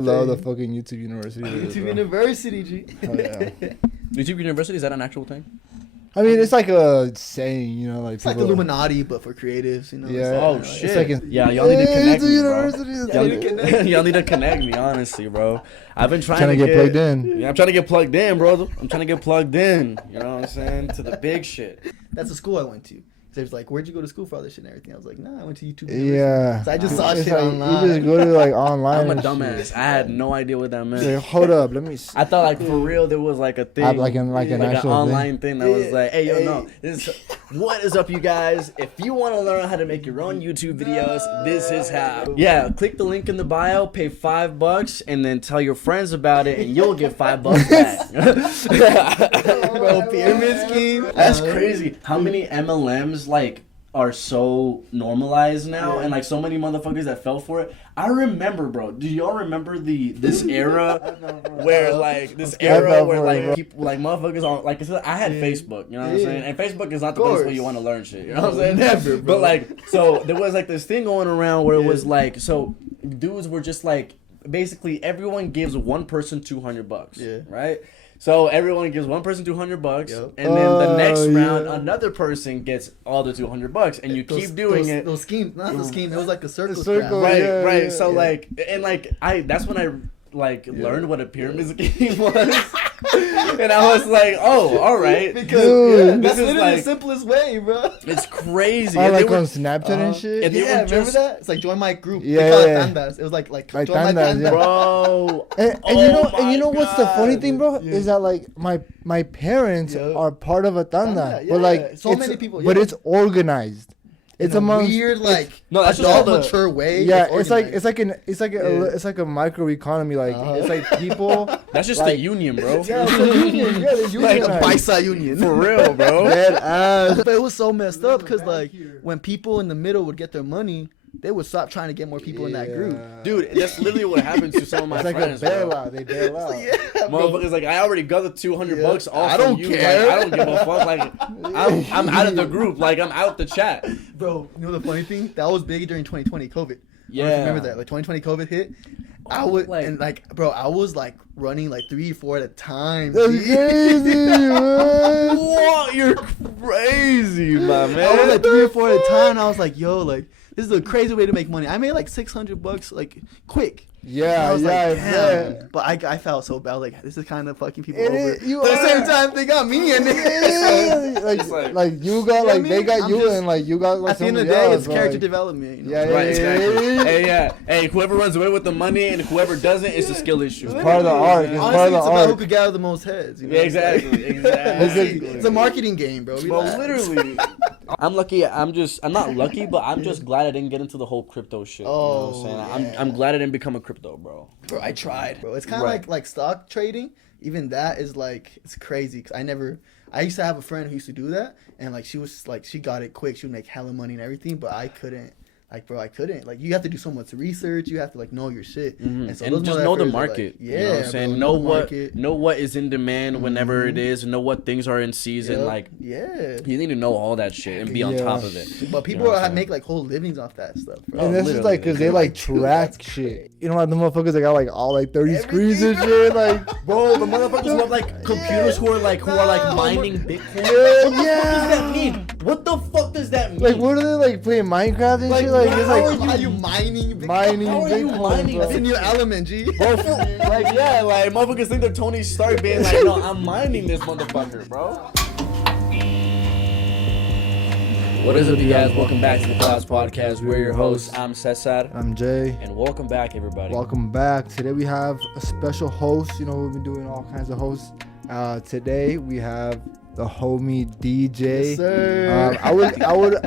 Love the fucking YouTube University. YouTube University, G. Oh, yeah. YouTube University, is that an actual thing? I mean, it's like a saying, you know, like it's like the Illuminati, but for creatives, you know. Yeah. Oh, it's shit. It's like yeah, y'all need to connect me, bro. University. Y'all need to connect me, honestly, bro. I've been trying to get plugged in. Yeah, I'm trying to get plugged in, bro. I'm trying to get plugged in. You know what I'm saying? To the big shit. That's the school I went to. They was like, "Where'd you go to school for all this shit and everything?" I was like, "Nah, I went to YouTube." Yeah. So I just saw It's shit like, online. You just go to like online. I'm a and dumbass. shit. I had no idea what that meant. Like, hold up, let me. I thought like for real there was like a thing, Like an actual online thing that was like, hey, yo, Hey. no, what is up, you guys? If you want to learn how to make your own YouTube videos, this is how. Yeah, click the link in the bio, pay $5, and then tell your friends about it, and you'll get $5 back. Bro, pyramid scheme. That's crazy. How many MLMs like are so normalized now, and like so many motherfuckers that fell for it. I remember, bro. Do y'all remember this era where like people like motherfuckers on like I had Facebook, you know what I'm saying? And Facebook is not the place where you want to learn shit, you know what I'm saying? Never, bro. But like, so there was like this thing going around where it was like, so dudes were just like, basically everyone gives one person $200, right? So everyone gives one person $200, and then the next round, another person gets all the $200, and you keep doing it. Those schemes, not the scheme. It was like a circle. Right. So like, and like, that's when I like learned what a pyramid scheme was. And I was like, oh, all right. Because that's this is literally like the simplest way, bro. It's crazy. Oh, like on Snapchat and shit. And Yeah, remember that? It's like join my group. Yeah, they call it tandas. It was like join tandas, my tandas. Bro. And you know what's the funny thing, bro? Is that like my parents are part of a tanda, but like so many people. But it's organized. It's a weird no, that's just adult all mature way. Yeah, it's like a micro economy. Like it's like people. That's just like, the union, bro. Yeah, it's a union. Yeah, the union. like a Paisa union. For real, bro. But it was so messed up because like when people in the middle would get their money, they would stop trying to get more people in that group. Dude, that's literally what happens to some of my It's like friends. a bailout. They bail out. Motherfuckers like, I already got the $200 off. I don't from you. care. Like, I don't give a fuck. Like, I'm out of the group. Like, I'm out the chat. Bro, you know the funny thing? That was big during 2020 COVID. Yeah. I remember that. Like 2020 COVID hit. I would I was like running like 3 or 4 at a time. That's crazy, man. What? You're crazy, my man. I was like 3 or 4 at a time. And I was like, yo, like this is a crazy way to make money. I made like $600 like quick. Yeah, I was like, yeah, damn. But I felt so bad. Like this is kind of fucking people over. But But at the same time, they got me in it. like you got like they got you and like you got like at the end of the somebody day, else, it's character like, development. You know? Yeah, Right, exactly. Hey, whoever runs away with the money and whoever doesn't, it's a skill issue. It's part of the art. It's Honestly, part of the it's about who art. could gather the most heads. You know? Yeah, exactly. It's a marketing game, bro. Bro, Relax. literally. I'm lucky. I'm not lucky, but I'm just glad I didn't get into the whole crypto shit. You know what I'm saying? I'm glad I didn't become a crypto, bro. Bro, I tried, bro. It's kind of like stock trading. Even that is like, it's crazy. Cause I used to have a friend who used to do that. And like, she was like, she got it quick. She would make hella money and everything. But I couldn't. Like, bro, I couldn't. Like, you have to do so much research. You have to, like, know your shit. And so just know the motherfuckers are market. Like, you know what I'm saying? bro, Know what is in demand whenever it is. Know what things are in season. Like, you need to know all that shit and be on top of it. But people make, like, whole livings off that stuff, bro. And this is like, because they, like, track shit. You know, like, the motherfuckers that got, like, all, like, 30 screens and shit. Like, bro, the motherfuckers who have, like, computers who are, like, mining Bitcoin. What the fuck does that mean? What the fuck does that mean? Like, what are they, like, playing Minecraft and shit? Like, it's like... How are you mining? How are you mining? That's a new element, G. Bro, like, yeah, like, motherfuckers think they're Tony Stark being like, no, I'm mining this motherfucker, bro. What is up, you guys? Welcome back to the Class Podcast. We're your hosts. I'm CESAR. I'm Jay. And welcome back, everybody. Welcome back. Today we have a special host. You know, we've been doing all kinds of hosts. Today we have the homie DJ. Yes, sir. I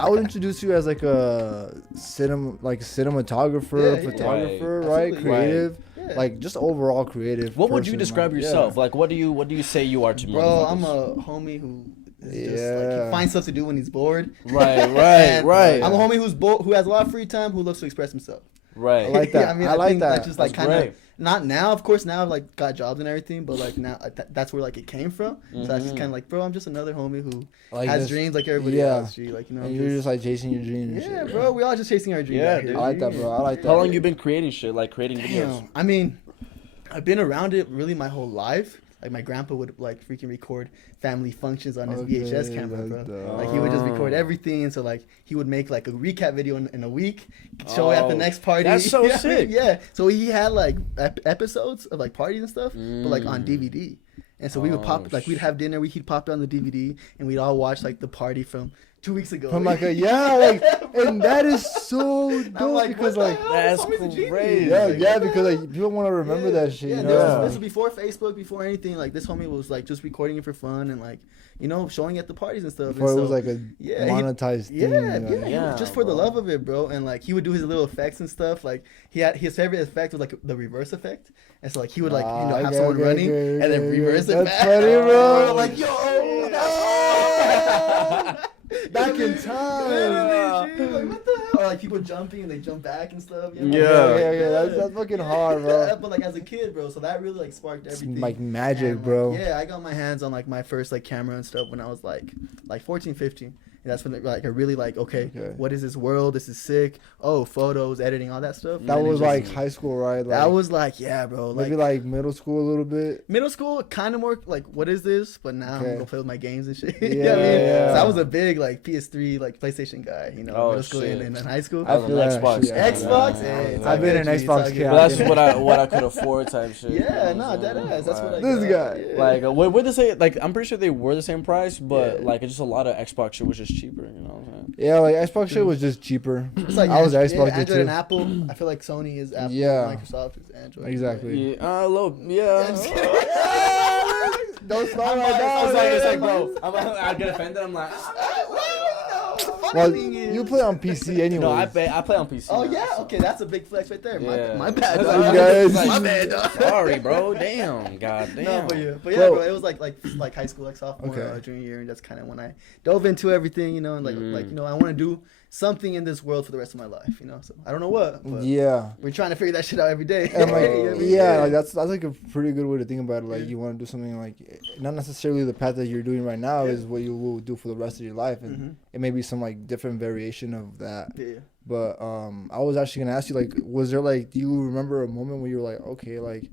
would introduce you as like a cinematographer, photographer, right? Creative, like just overall creative. What would you describe yourself? Like, what do you say you are to me? Bro, I'm a homie who is just like he finds stuff to do when he's bored. Right. I'm a homie who has a lot of free time, who looks to express himself. Right. I like that. I mean, I like think that. That's just like kind of not now, of course. Now I've like got jobs and everything, but like now that's where like it came from. So that's just kind of like, bro, I'm just another homie who has dreams like everybody else. Like, you know, and you're just like chasing your dreams. Yeah, bro, we all just chasing our dreams. Yeah, dude. I like that, bro. I like that. How long you been creating shit, like creating videos? I mean, I've been around it really my whole life. Like my grandpa would like freaking record family functions on his VHS camera, bro. Like he would just record everything, and so like he would make like a recap video in a week, show it at the next party. That's so sick. Yeah. So he had like episodes of like parties and stuff, but like on DVD. And so we would we'd have dinner, he'd pop it on the DVD, and we'd all watch like the party from 2 weeks ago. From like and that is so dope like, because what the like hell? that's Homie's a genius. crazy. yeah, because like people want to remember that shit. Yeah, you this know? was before Facebook, before anything. Like this homie was like just recording it for fun and like showing at the parties and stuff. Before and it was like a monetized thing. Yeah, just for the love of it, bro. And like he would do his little effects and stuff. Like his favorite effect was like the reverse effect. And so like he would like have someone running and then reverse it back. That's funny, bro. Like back in time. Like what the hell? Or like people jumping and they jump back and stuff. Yeah. That's fucking hard, bro. Yeah, but like as a kid, bro, so that really like sparked everything. It's like magic, and, bro. Like, yeah, I got my hands on like my first like camera and stuff when I was like 14, 15. And that's when like I really like okay, what is this world? This is sick. Oh, photos, editing, all that stuff. That was like high school, right? Like, that was like bro. Like, maybe like middle school a little bit. Middle school, kind of more like what is this? But now I'm gonna play with my games and shit. Yeah, you know what I mean? yeah. So I was a big like PS3 like PlayStation guy. Middle school and high school. I was an Xbox. Xbox. Hey, I've been an Xbox kid. But that's what I could afford type shit. Yeah, no, that is. That's what I this got. guy. Yeah. Like what would they say? Like I'm pretty sure they were the same price, but like it's just a lot of Xbox shit was just cheaper. You know what I'm saying? Yeah, like Xbox shit was just cheaper. It's like I was an Xbox kid Android too. and Apple. I feel like Sony is Apple. Yeah. Microsoft is Android. Exactly. Yeah, I'm just kidding. Don't start I right now. was like, it's like, bro, I get offended. I'm like, Well, you play on PC anyway. no, I play on PC. Oh now, yeah, so. okay, that's a big flex right there. Yeah. My bad, That's dog. like, guys. My bad, dog. Sorry, bro. Damn. God damn. No, but yeah, Bro. bro, it was like high school, like sophomore, Okay. junior year, and that's kind of when I dove into everything, and like I want to do something in this world for the rest of my life, So I don't know what, but we're trying to figure that shit out every day. And like, You know what I mean? yeah, like that's like a pretty good way to think about it. Like you want to do something like not necessarily the path that you're doing right now is what you will do for the rest of your life, and it may be some like different variation of that. Yeah. But I was actually gonna ask you, like, was there like, do you remember a moment where you were like, okay, like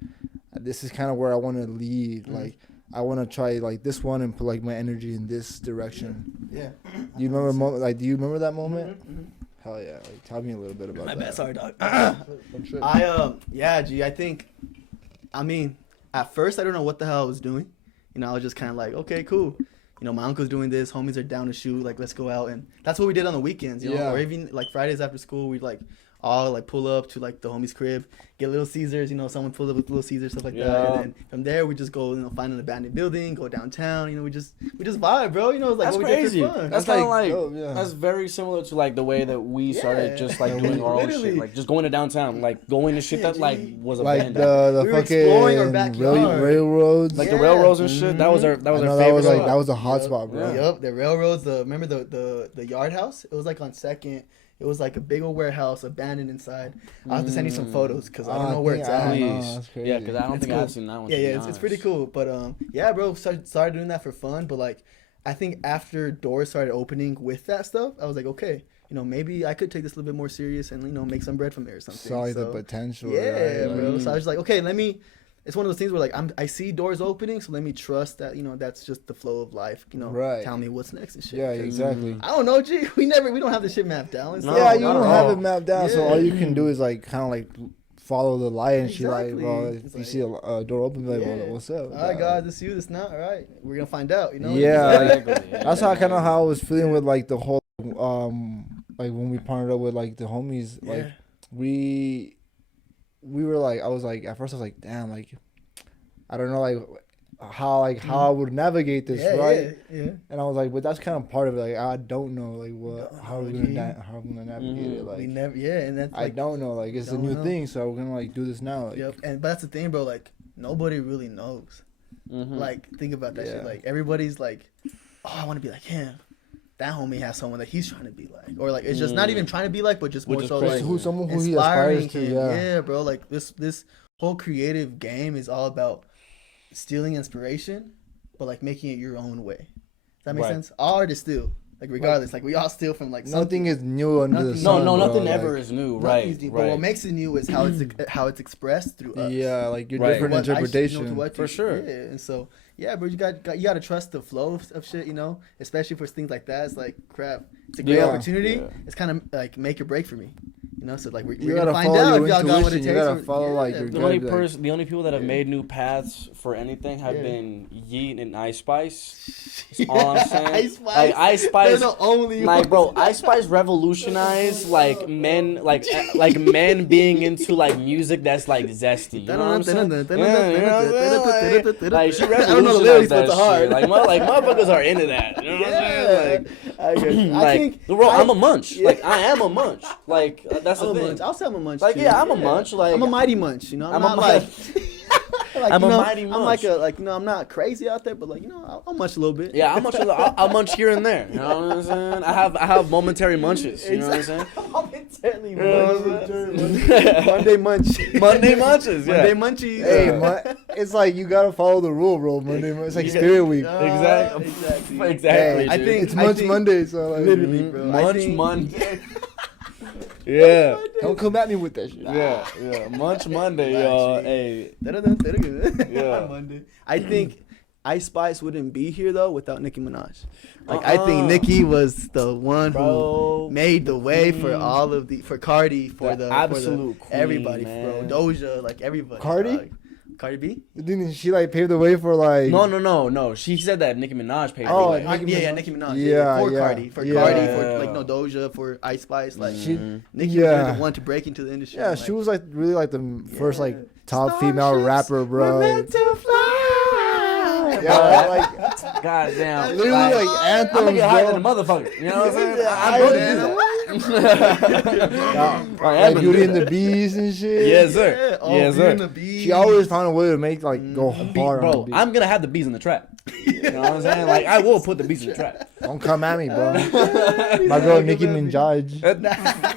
this is kind of where I want to lead, like I want to try like this one and put like my energy in this direction. Yeah. Do you remember a moment? Like, do you remember that moment? Hell yeah! Like, tell me a little bit about My that. bad, sorry, dog. I'm I think, I mean, at first I don't know what the hell I was doing. I was just kind of like, okay, cool. My uncle's doing this, homies are down to shoot, like let's go out, and that's what we did on the weekends, or even like Fridays after school, we'd like all like pull up to like the homie's crib, get Little Caesars, someone pulled up with Little Caesars, stuff like that, and then from there we just go, find an abandoned building, go downtown, we just vibe, bro, it's like That's what crazy. we did for fun. That's kind of like dope, yeah. that's very similar to like the way that we started just like doing our own Literally. shit, like just going to downtown, like going to shit that like was like abandoned, the We were exploring our fucking backyard. railroads. like the railroads and shit. That was our I know favorite. that was like spot. that was a hot spot, bro. Yep, the railroads. Remember the yard house? It was like on Second. It was like a big old warehouse, abandoned inside. I'll have to send you some photos because I don't know where it's at. Please. Yeah, because I don't think cool. I've seen that one. Yeah, to be it's pretty honest. cool. But yeah, bro, started doing that for fun. But like, I think after doors started opening with that stuff, I was like, okay, maybe I could take this a little bit more serious and make some bread from it or something. Saw like the potential. Yeah, right? bro. So I was just like, okay, it's one of those things where like I see doors opening, so let me trust that that's just the flow of life. Right. Tell me what's next and shit. Yeah, 'Cause exactly. I don't know, G. We don't have this shit mapped down. It's No, Yeah, you not don't at have all. it mapped down, so Yeah. all you can do is like kind of like follow the light and she like, Exactly. well, It's if you like- see a door open, be like, Yeah. well, what's up? All right, guys, this you, this not. All right, we're gonna find out. Yeah. Exactly, yeah. That's how kind of how I was feeling with like the whole like when we partnered up with like the homies, like Yeah. we were like, I was like, at first I was like, damn, like I don't know like how I would navigate this, right? Yeah. And I was like, but that's kind of part of it. Like I don't know, like how are we gonna navigate it? Like We never. Yeah, and that's I like, don't know, like it's a don't new know. thing, so we're gonna like do this now. Like, Yep. But that's the thing, bro. Like nobody really knows. Like think about that Yeah. shit. Like everybody's like, oh, I want to be like him. That homie has someone that he's trying to be like, or like it's just not even trying to be like, but just Which more is so crazy. like someone who he inspiring aspires to. him. Yeah. Bro. Like this whole creative game is all about stealing inspiration, but like making it your own way. Does that make Right. sense? All artists do. Like regardless, like we all steal from like nothing is new under the Nothing- sun. No, bro. nothing like, ever is new, right? nothing's new, Right. But what makes it new is how it's expressed through us. Yeah, like your Right. different What I- interpretation. what For you- sure. Yeah, and so yeah, bro, you got to trust the flow of shit, you know, especially for things like that. It's like crap. It's a great Yeah. opportunity. Yeah. It's kind of like make or break for me, you know. So like we're You gonna gotta find follow out your if y'all got what it intuition. takes. You gotta follow, like, your The only Like- the only people that have Yeah. made new paths for anything have Yeah. been Yeet and Ice Spice. That's all I'm saying. Ice Spice. Like Ice They're Spice, the only like bro, ones. Ice Spice revolutionized like men, like men being into like music that's like zesty. You know what I'm saying? Yeah, you know what I'm saying? Like she I don't know the lyrics, revolutionized but that it's hard. shit. Like motherfuckers are into that. You know what I'm saying? I Like, think bro, I'm a munch. Like I am a munch. Like that's I'm the a thing. munch. I'll say I'm a munch. Like too. yeah, I'm a munch. Like I'm a mighty munch. You know, I'm I'm a not like. mighty- like, I'm you a know, mighty I'm like munch. I'm not crazy out there, but like, you know, I'll munch a little bit. Yeah, I'll munch here and there. You know what I'm saying? I have momentary munches. You know what I'm saying? Momentarily Yeah. Monday munch. Monday munches. Yeah. Monday munchies. Hey, it's like you gotta follow the rule, bro. Monday, it's like Spirit Week. Exactly. Exactly. Exactly. I dude. think It's Munch Monday, so like, literally, bro. I Munch think- Monday. Yeah. don't come at me with that shit. Yeah. Munch Monday, Relax, y'all. G. Hey. Yeah. Monday. I think Ice Spice wouldn't be here though without Nicki Minaj. Like I think Nicki was the one Bro. who made the way for Queen. all of the Cardi for The the absolute for the, queen, everybody, man. bro. Doja, like everybody. Cardi? dog. Cardi B? Didn't she like pave the way for like? No. She said that Nicki Minaj paid Oh, the way. Nicki Yeah, Minaj. Nicki Minaj. Yeah, for yeah. Cardi, for Yeah. Cardi, for like no Doja, for Ice Spice. Like She, Nicki yeah. was the one to break into the industry. yeah, like, she was like really like the first like Yeah. top female Starships rapper, bro. were meant to fly. Yeah, like God damn. literally like I'm gonna anthems, get higher than bro. a motherfucker. You know what I'm saying? Yeah, I'm I going know. to do that. Yeah, I like am Beauty into and the that. Beast and shit. Yes, sir. Oh, Yes, Beauty sir. and the Beast. She always found a way to make like go Beat, hard on the bro, beat. I'm gonna have the bees in the trap. You know what I'm saying? Like I will put the bees in the trap. Don't come at me, bro. My girl Nicki Minaj.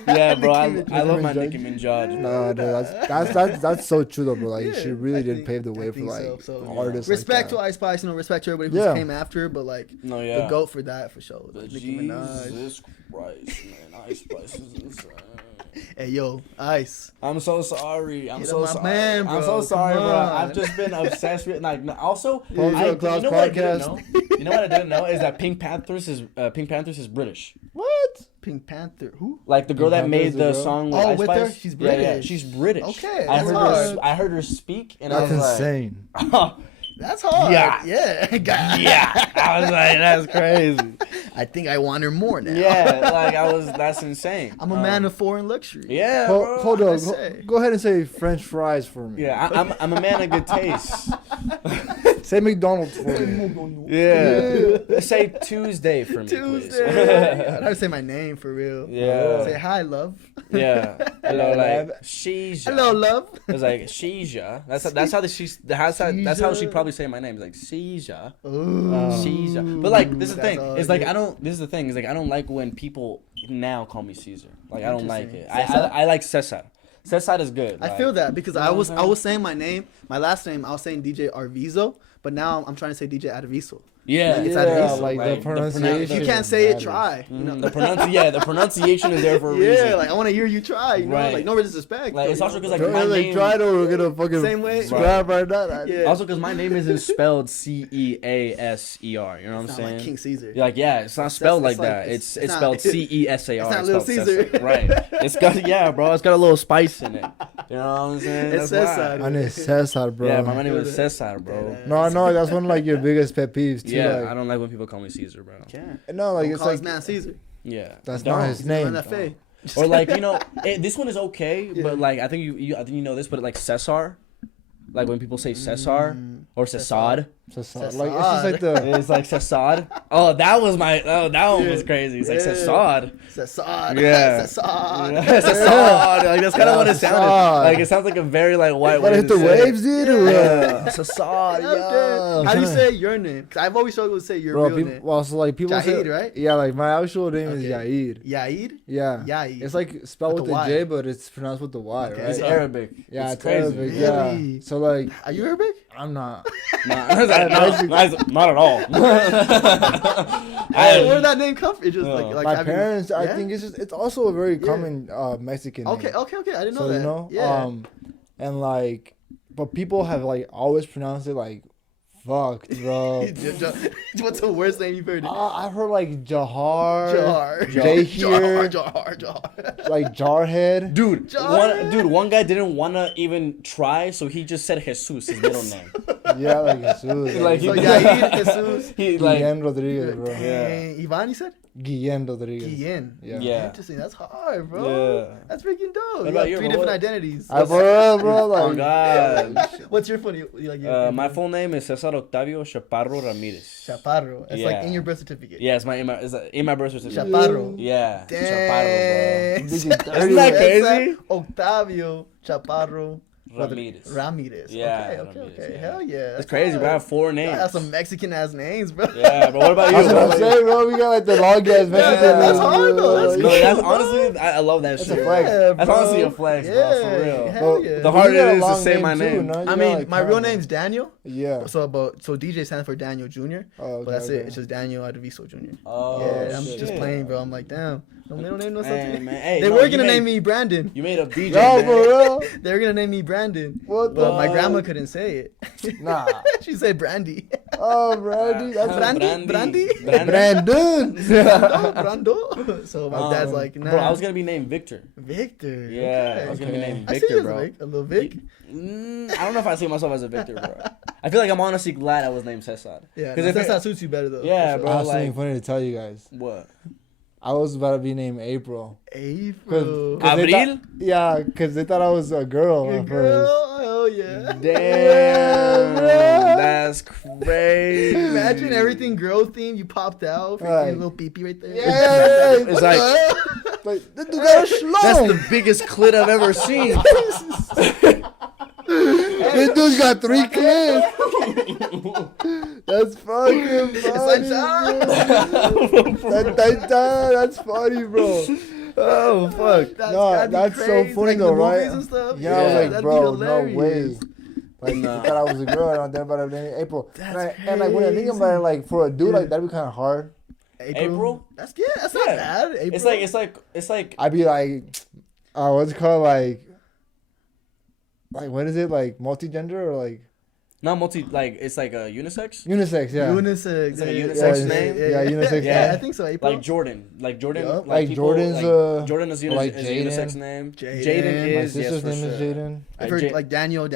Yeah, bro. I Nicki love my Minaj. Nicki Minaj. No, dude, that's so true though, bro. Like Yeah, she really I did think- pave the I way for think like so. artists. Respect like to that. Ice Spice, you know, respect to everybody who Yeah. came after her, but like No, the yeah. goat for that for sure. Like, Nicki Minaj. Jesus Christ, man. Ice Spice is insane. Hey yo, Ice. I'm so sorry. I'm Get so on my sorry. man, I'm bro. so sorry, Come bro. on. I've just been obsessed with like. Also, Pose I, Up Clouds you know what I didn't podcast. know? You know what I didn't know is that Pink Panthers is British. What? Pink Panther. Who? Like the girl Pink that made Panther's the the girl? song with Oh, Ice with Spice. her? She's Yeah, British. she's British. Okay, I that's heard hard. her. I heard her speak, and That's I was insane. like, That's hard. Yeah. Yeah. yeah. I was like, that's crazy. I think I want her more now. Yeah, like that's insane. I'm a man of foreign luxury. Yeah, bro. Hold on. I say. Go ahead and say French fries for me. Yeah, I'm a man of good taste. Say McDonald's for me. Yeah. Say Tuesday for me, Tuesday. I please. gotta say my name for real. Yeah. Say hi, love. Yeah. Hello, like Sheisha. Hello, love. It's like Sheisha. That's how she probably say my name. It's like Sheisha. Sheisha. But like this is the That's thing. all It's like good. this is the thing. Is like I don't like when people now call me Caesar. Like I don't like it. Interesting. I like CESAR. CESAR is good. I like- feel that because You know I what was I'm I saying? was saying my name, my last name. I was saying DJ Arviso, but now I'm trying to say DJ Arviso. Yeah. It's Yeah, Arviso. like the pronunciation. You can't say it. matters. Try. You know. The pronunciation is there for a reason. Yeah, like I want to hear you try. You know, Right. like no disrespect. Like, though, it's you also know, 'cause, but- like, my Like, name- try it or we're gonna fucking Same way. scrap right now. Yeah. Also, because my name isn't spelled CEASER. You know what I'm It's not saying? like King Caesar. Like it's not spelled It's like like- that. it's It's not- spelled it's CESAR. not Little spelled Caesar. Caesar. Right. It's got bro. It's got a little spice in it. You know what I'm saying? It's That's why. CESAR. My name is Cesar, bro. Yeah, my name is Cesar, bro. No, I know that's one of like your biggest pet peeves too. Yeah, like, I don't like when people call me Caesar, bro. Can't. no, like Don't it's call like his man Caesar. Yeah, that's Don't. not his name. NFA. Or like this one is okay, but like I think I think you know this, but like Cesar, like when people say Cesar or Cesad, Cesar. Like it's just like the it's like Cesad. Oh, that one was crazy. It's like Yeah. Cesad. Cesar. Yeah. Cesar. Cesad. Like that's kind of what it sounded Cesar. like. It sounds like a very like white what way hit to the say it. waves, dude? Or Yeah, Cesar. Yeah. Yeah. How do you say your name? Because I've always struggled to say your Bro, real people, name. well, so like people say, Jahid, right? Yeah, like my actual name is Okay. Yair. Yair? Yeah. Yair. It's like spelled With with the a Y. J, but it's pronounced with the Y, Okay. right? It's Yeah. Arabic. Yeah, it's it's crazy. Arabic. Really? Yeah. So like, Are you Arabic? I'm not. Not at all. Where did that name come from? It's just like my parents. I think it's also a very common Mexican name. Okay. I didn't know So that. you know, Yeah. and like, but people have like always pronounced it like, fucked, bro. What's the worst name you've heard? I've heard like Jahar, Jahar. like Jarhead. One guy didn't want to even try, so he just said Jesus, his middle name. Yeah, like Jesus. Like, So Yair, Jesus. He like, Guillen Rodriguez, bro. Dang. Ivan, you said? Guillen Rodriguez. Guillen. Yeah. Interesting. That's hard, bro. Yeah. That's freaking dope. What You about got you, 3 bro? different identities. Bro, like, oh God. What's your funny? My full name is Cesar Octavio Chaparro Ramirez. Chaparro. It's like Yeah. in your birth certificate. Yeah, it's in my birth certificate. Chaparro. Yeah. Dang. Chaparro, bro. Isn't that crazy? Octavio Chaparro Ramirez. Yeah. Ramirez, Okay. yeah. Hell yeah. That's crazy, bro. I have 4 names. That's some Mexican ass names, bro. Yeah, but what about you? That's what I'm saying, bro. We got like the long ass Mexican. that's hard, though. That's No, cool, that's bro. honestly, I love that That's shit. a flex. That's honestly a flex, bro, for real. Hell yeah. The harder You got a it is to long say my too, name. no? You I got, mean, like, my real kinda- name's Daniel. Yeah. So DJ stands for Daniel Jr. Oh, okay, But that's okay. it. It's just Daniel Arviso Jr. Oh, Yeah, I'm shit. just playing, bro. I'm like, damn. No middle name, no something. Man. Hey, They no, were you gonna made- name me Brandon. You made a DJ. Yo, man. for real? They were gonna name me Brandon. What the? But my grandma couldn't say it. Nah. She said Brandy. Oh, Brandy. That's Brandy? Brandon. Brando. So my dad's like, nah. Bro, I was gonna be named Victor. Victor. Yeah, okay. I was gonna be named I see Victor, you as bro. a little Vic. I don't know if I see myself as a Victor, bro. I feel like I'm honestly glad I was named Cesar. Yeah, Because because that suits you better though. Yeah, for bro. I have something like- funny to tell you guys. What? I was about to be named April. April. Abril? Yeah, because they thought I was a girl Good at first. girl. Oh yeah. Damn, bro. that's crazy. Imagine everything girl themed. You popped out. Right. Little peepee right there. Yeah, It's like like this dude got a schlong. that's the biggest clit I've ever seen. This dude's got 3 clips. That's fucking funny. That's funny, bro. Oh fuck. No, that's so funny though, the right? movies and stuff. Yeah, I was like, that'd bro, be no way. hilarious. Like, I thought I was a girl, and I thought about it April. That's And like when I think about it, like for a dude, like that'd be kind of hard. April? That's That's not bad. April. It's like I'd be like, what's it called, like what is it, like multi-gender or like not like it's like a unisex. unisex? Yeah, unisex. It's like a yeah, unisex yeah, name? Yeah, unisex Yeah, name. I think so. April. Like Jordan. Like people, Jordan's, like, Jordan is, like is a Jaden. unisex name. Jaden. my is sister's yes, for name sure. is Jaden. I've heard Ja- like Danielle.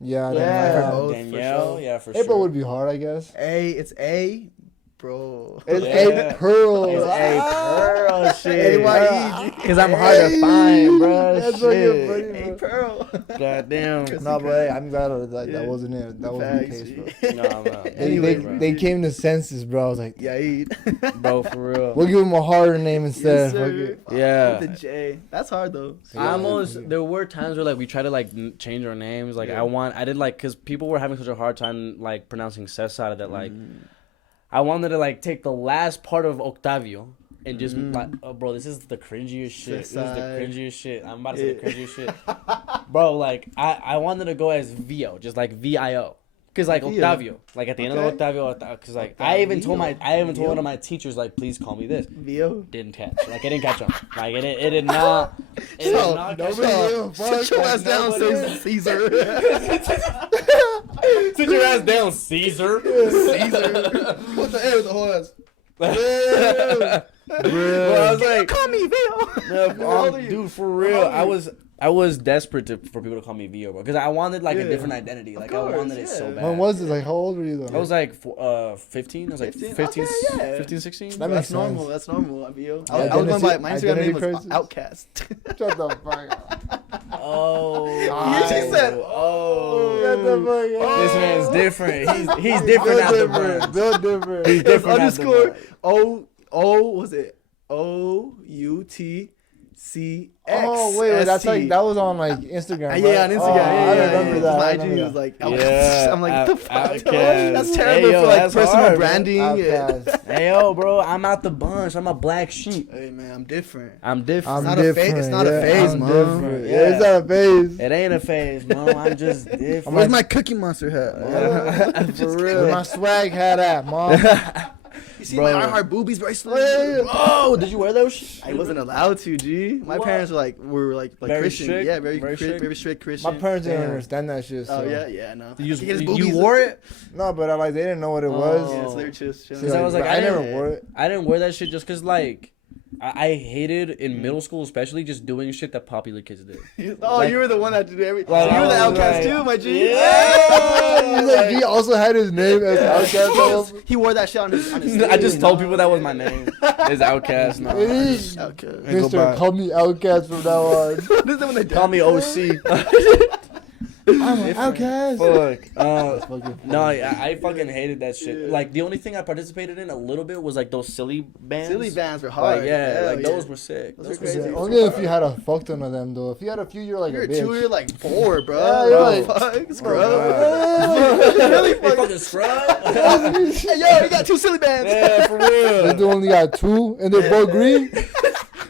Yeah, Yeah. yeah. both, for Danielle, sure. yeah, for April sure. would be hard, I guess. It's A, bro. It's Yeah. A Pearl. It's A Pearl shit. A-Y-E. Because I'm hard to find, bro. That's Shit. fucking funny, A bro. Pearl. Goddamn. No, but hey, I'm glad that Yeah. wasn't it. That wasn't the Facts, case, G. bro. No. Anyway, They came to senses, bro. I was like, Yeah, eat. Bro, for real. we'll give him a harder name instead. Yes, Fuck sir. it. Yeah. The J. That's hard though. There were times where like we tried to like change our names. Like Yeah. I did like, cause people were having such a hard time like pronouncing Cesar that like I wanted to like take the last part of Octavio and just like, oh, bro, this is the cringiest shit. This is the Cesar. cringiest shit. I'm about to say the cringiest shit, bro. Like I wanted to go as Vio, just like VIO. Cause like Vio. Octavio, like at the end of Okay. Octavio, cause like I even told one Vio. of my teachers like, please call me this. Vio. Didn't catch, like it didn't catch on, like it did not. It did not catch on. Sit your ass down, say Caesar. Sit your ass down, Caesar. Caesar. What the hell with the whole ass? Bro, I was like, Call me Vio. How old are you? dude, for real, How old are I was desperate for people to call me Vio, bro, because I wanted like a Yeah. different identity. Like course, I wanted it so yeah. bad. When was this? Like, how old were you though? I was like 15. I was like 15? 15, Okay, yeah. 15 16. That That's makes normal. sense. That's normal. Vio. Yeah, I was going by my Instagram identity name was crisis. Outcast. Shut the fuck up. Oh, She said, oh. Shut the fuck up. This man's different. He's different out the bunch. Built different. He's It's different out the underscore bunch. O was it OUTCH Oh wait, that's like that was on like Instagram. Right? Yeah, on Instagram. I remember that. My I IG remember was that. like, Yeah, I'm like, what the fuck? Outcast. That's terrible Hey, yo, for like that's personal hard, bro. branding. Outcast. Hey yo, bro, I'm out the bunch. I'm a black sheep. Hey man, I'm different. I'm different. I'm not a different. it's not a phase, I'm Mom. different. Yeah. It's not a phase. It ain't a phase, Mom. I'm just different. Where's my Cookie Monster hat? Mom? For Where real. my swag hat at, Mom? You see Bro. my I Heart Boobies bracelet? Oh, did you wear those? Shit? I wasn't allowed to, G. My What? parents were like Very Christian. strict? Yeah, very Very strict? very strict Christian. My parents didn't Damn. understand that shit. So. Oh yeah, no. You wore it? No, but like they didn't know what it was. Oh. Yeah, so they're just chilling. So, Cause I was like, I never didn't- wore it. I didn't wear that shit just cause like I hated in middle school, especially just doing shit that popular kids did. Oh, Like- you were the one that did everything. Like, So you were the I was outcast like- too, my G. Yeah. He's like, he also had his name as Outcast. He wore that shit on his. I just told people that was my name. It's Outcast now. It is. Outcast. Hey, go Mister, back. call me Outcast from now on. This is when they Call me OC. I'm an Outcast. Fuck. Fucking No, I fucking hated that shit. Like the only thing I participated in a little bit was like those silly bands. Silly bands were hard. Like, yeah, Hell like those were sick. Those Those were were crazy. sick. Only if you had a fuck ton of them, though. If you had a few, you're like You're a bitch. 2, you're like 4, bro. Yeah, you're Bro, like- fuck, it's Oh, gross. Really They fucking scrub. Hey, yo, you got 2 silly bands. Yeah, for They real. do only got 2, and they're both green.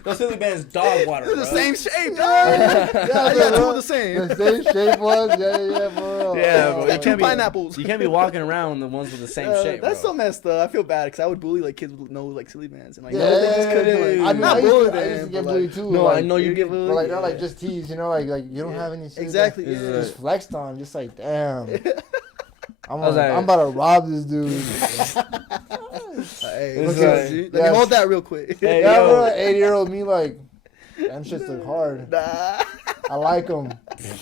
Those silly bands dog water. They're the bro. same shape, dog. Yeah, I got 2 bro. of the same. The same shape was, yeah, bro. Yeah, bro. Got You 2 can't be- pineapples. You can't be walking around the ones with the same shape. That's bro. so messed up. I feel bad because I would bully like kids with no like silly bands and like Yeah, no, they just couldn't. Like, I mean, not I used bully to, I used to them, get but, bullied like, too. No, like, I know you get bullied. But like, they're Yeah. like just teased, you know, like you don't have any. Shit Exactly, that- yeah. Just flexed on, just like damn. I'm was like, like- I'm about to rob this dude. Hey, It's look at like- G. Let yes. me hold that real quick. Hey, Yeah, yo. bro, 80-year-old me like, them shits look hard. Nah. I like them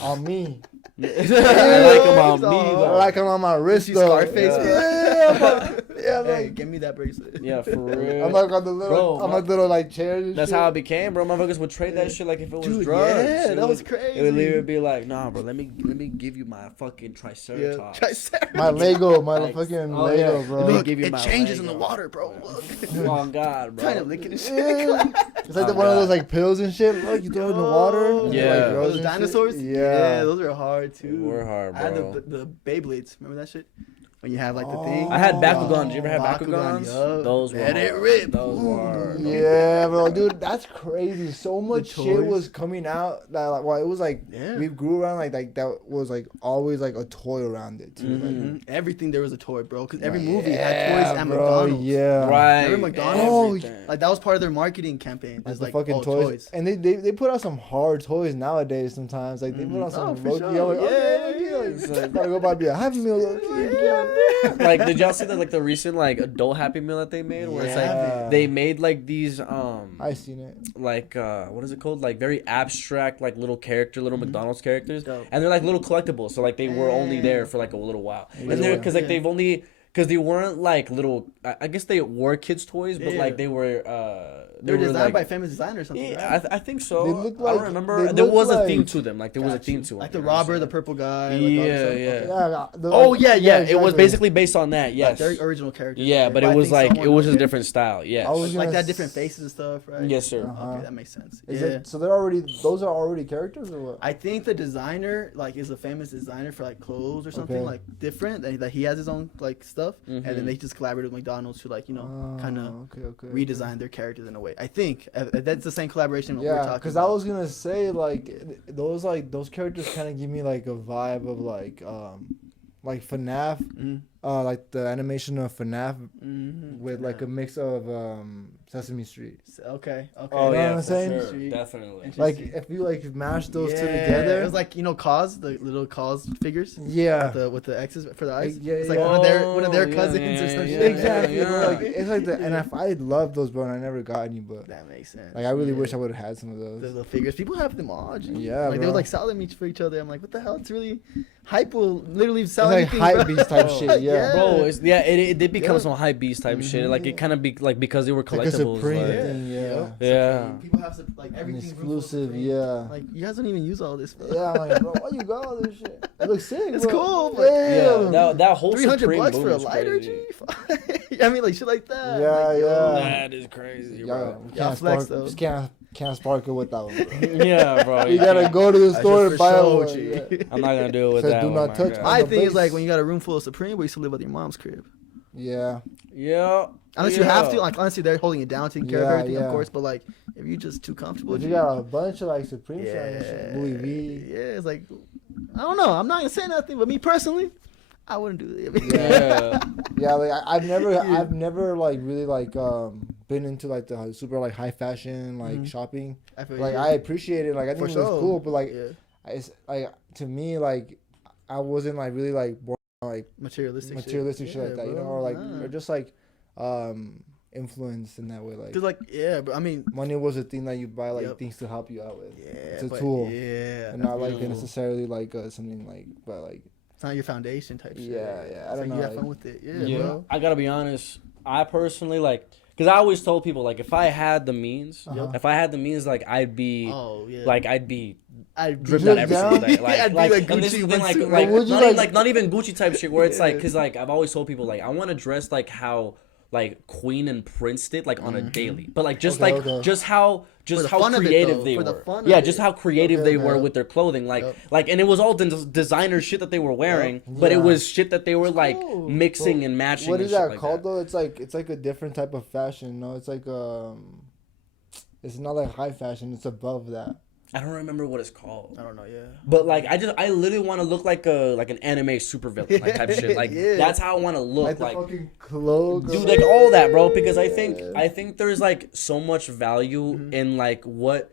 on me. I like them on me I though. like them on my wrist See though. Scarface, Yeah, bro? yeah, I'm Hey, like, give me that bracelet. Yeah, for real. I'm like on the little, Bro, I'm my- like little like chairs. And That's shit. how it became, bro. Motherfuckers would trade that shit like if it was Dude, drugs. yeah, It that was would- crazy. It would literally be like, nah, bro. Let me give you my fucking Yeah, triceratops. Triceratops. My Lego, my Like, fucking oh, Lego, yeah. bro. Look, Look, give you it my changes in the Lego. water, bro. Look. Oh God, bro. Trying to lick it and shit. Yeah. It's like Oh, one of those God. like pills and shit. Look, you throw it in the water. and it, Yeah. like, grows Those and shit. dinosaurs? Yeah. those are hard too. They were hard, I had bro. the Beyblades. Remember that shit? When you have like the thing. I had Oh, Bakugan. Did you ever have Bakugan, Bakugans? yup. Those were Let it hard. rip. Those were hard. Yeah, bro, dude, that's crazy. So much shit toys. was coming out that like, well, it was like Yeah. we grew around like that was like always like a toy around it too. Mhm. Everything there was a toy, bro. Because every Like, movie yeah, had toys at bro, McDonald's. Yeah, Right. Remember McDonald's? Oh, Everything. Like that was part of their marketing campaign. Like There's the like fucking oh, toys. And they put out some hard toys nowadays. Sometimes like they put out some Oh, for low sure. key. I'm like, okay, Yeah, like, it's like- gotta go buy me a Happy Meal. Like, did y'all see the recent like adult Happy Meal that they made? Where it's Yeah. like they made like these I seen it. like what is it called? Like very abstract like little McDonald's characters, Dope. and they're like little collectibles. So like they were only there for like a little while, and they're because like Yeah. they've only. Because they weren't like little, I guess they were kids' toys, but Yeah. like they were, They were designed by like, a famous designer or something. yeah, right? I think so. They look I like- don't remember. they There look was a like- theme to them. Like there was a Got theme you. to them. Like the you know what I'm robber, the saying? purple guy. Like, all Yeah, this stuff. yeah. Okay. Yeah. Oh yeah. It was exactly. basically based on that. Like Yes. their original characters. Yeah, okay. but I it was think like it someone- was just a different style. Yes. I was like gonna that different faces and stuff, right? Yes, sir. Uh-huh. Okay, that makes sense. Is yeah. it so? Those are already characters or what? I think the designer like is a famous designer for like clothes or something Okay. like different. That he has his own like stuff, and Mhm. then they just collaborated with McDonald's to like kind of okay. redesign their characters in a way. I think that's the same collaboration we're Yeah, talking because about. I was gonna say those characters kind of give me like a vibe of like FNAF, Mhm. like the animation of FNAF Mhm. with like a mix of Sesame Street. Okay. Oh You know yeah, what I'm for saying? sure. Definitely. Like Interesting. if you like mash those two Yeah, together. It was like cause the little cause figures. Yeah. With the X's for the eyes. Yeah, it's like yeah. one of their Oh, cousins yeah, or some yeah, shit. Exactly, yeah, bro. yeah. Like it's like and I love those, bro. And I never got any, but That makes sense. like I really Yeah. wish I would have had some of those. The figures. People have them all. G. Yeah, like they bro. would like sell them each for each other. I'm like, what the hell? It's really hype will literally sell It's like anything, hype bro. beast type shit, yeah. Bro, it did become Yeah. some hype beast type shit. Like it kind of be like because they were Like a collectibles. Supreme like- thing, yeah. Yeah. People have like An everything exclusive, yeah. Like you guys don't even use all this. Bro. Yeah, I'm like, bro, why you got all this shit? It looks sick. It's bro. cool, but- Yeah, that whole 300 Supreme bucks boom for a is lighter, crazy. G. I mean, like shit like that. Yeah, like, yo. yeah. That is crazy, Y'all, bro. we Y'all can't flex, spark, though. just can't Can't sparkle without one. Bro. Yeah, bro. You gotta go to the store and buy show, one. G. Yeah. I'm not gonna do it with Says that. do one, not my touch guy. My the thing is base. like when you got a room full of Supreme, but you still live at your mom's crib. Yeah. Yeah. Unless you have to, like honestly, they're holding it down, taking care of Yeah, everything, yeah. of course. But like, if you're just too comfortable, If you G, got a bunch of like Supreme shit, and yeah, shit, Louis V. yeah, it's like I don't know. I'm not gonna say nothing, but me personally, I wouldn't do it. Yeah. Yeah, like I've never like really like been into like the super like high fashion like shopping. I feel Like you. I appreciate it. Like I think For it was sure. cool, but like Yeah. it's like to me like I wasn't like really like born like materialistic shit like that, you know, bro, or like nah. or just like influenced in that way. Like Cause like yeah, but I mean money was a thing that you buy like Yep. things to help you out with. yeah, It's a but tool. Yeah, And not like Cool. necessarily like something like, but like it's not your foundation type shit. Yeah, yeah, I It's don't like know, you have like- fun with it. Yeah, Yeah. bro. I gotta be honest. I personally like, cause I always told people like, if I had the means, Uh-huh. if I had the means, like I'd be, Oh yeah. like I'd be I'd dripped Drip out every down? single day. Like, I'd be like, like and this is Gucci the thing, like, wetsuit. like, Would you not even, like- like, not even Gucci type shit, where it's like, Yeah. cause like I've always told people like I want to dress like how like Queen and Prince did, like on a daily, but like just Okay, like okay. just how the how fun of it, creative though. they For the were. fun of Yeah, just it. how creative Okay, they were okay. with their clothing, like Yep. like, and it was all designer shit that they were wearing, but it Yeah. was shit that they were like cool. mixing Well, and matching. what and is shit that like called though? It's like a different type of fashion. No, it's like it's not like high fashion. It's above that. I don't remember what it's called. I don't know. Yeah. But like I literally want to look like an anime supervillain like type shit. Like Yeah. that's how I want to look. Like the Like fucking clothes. dude, like all that, bro. Because I think there's like so much value in like what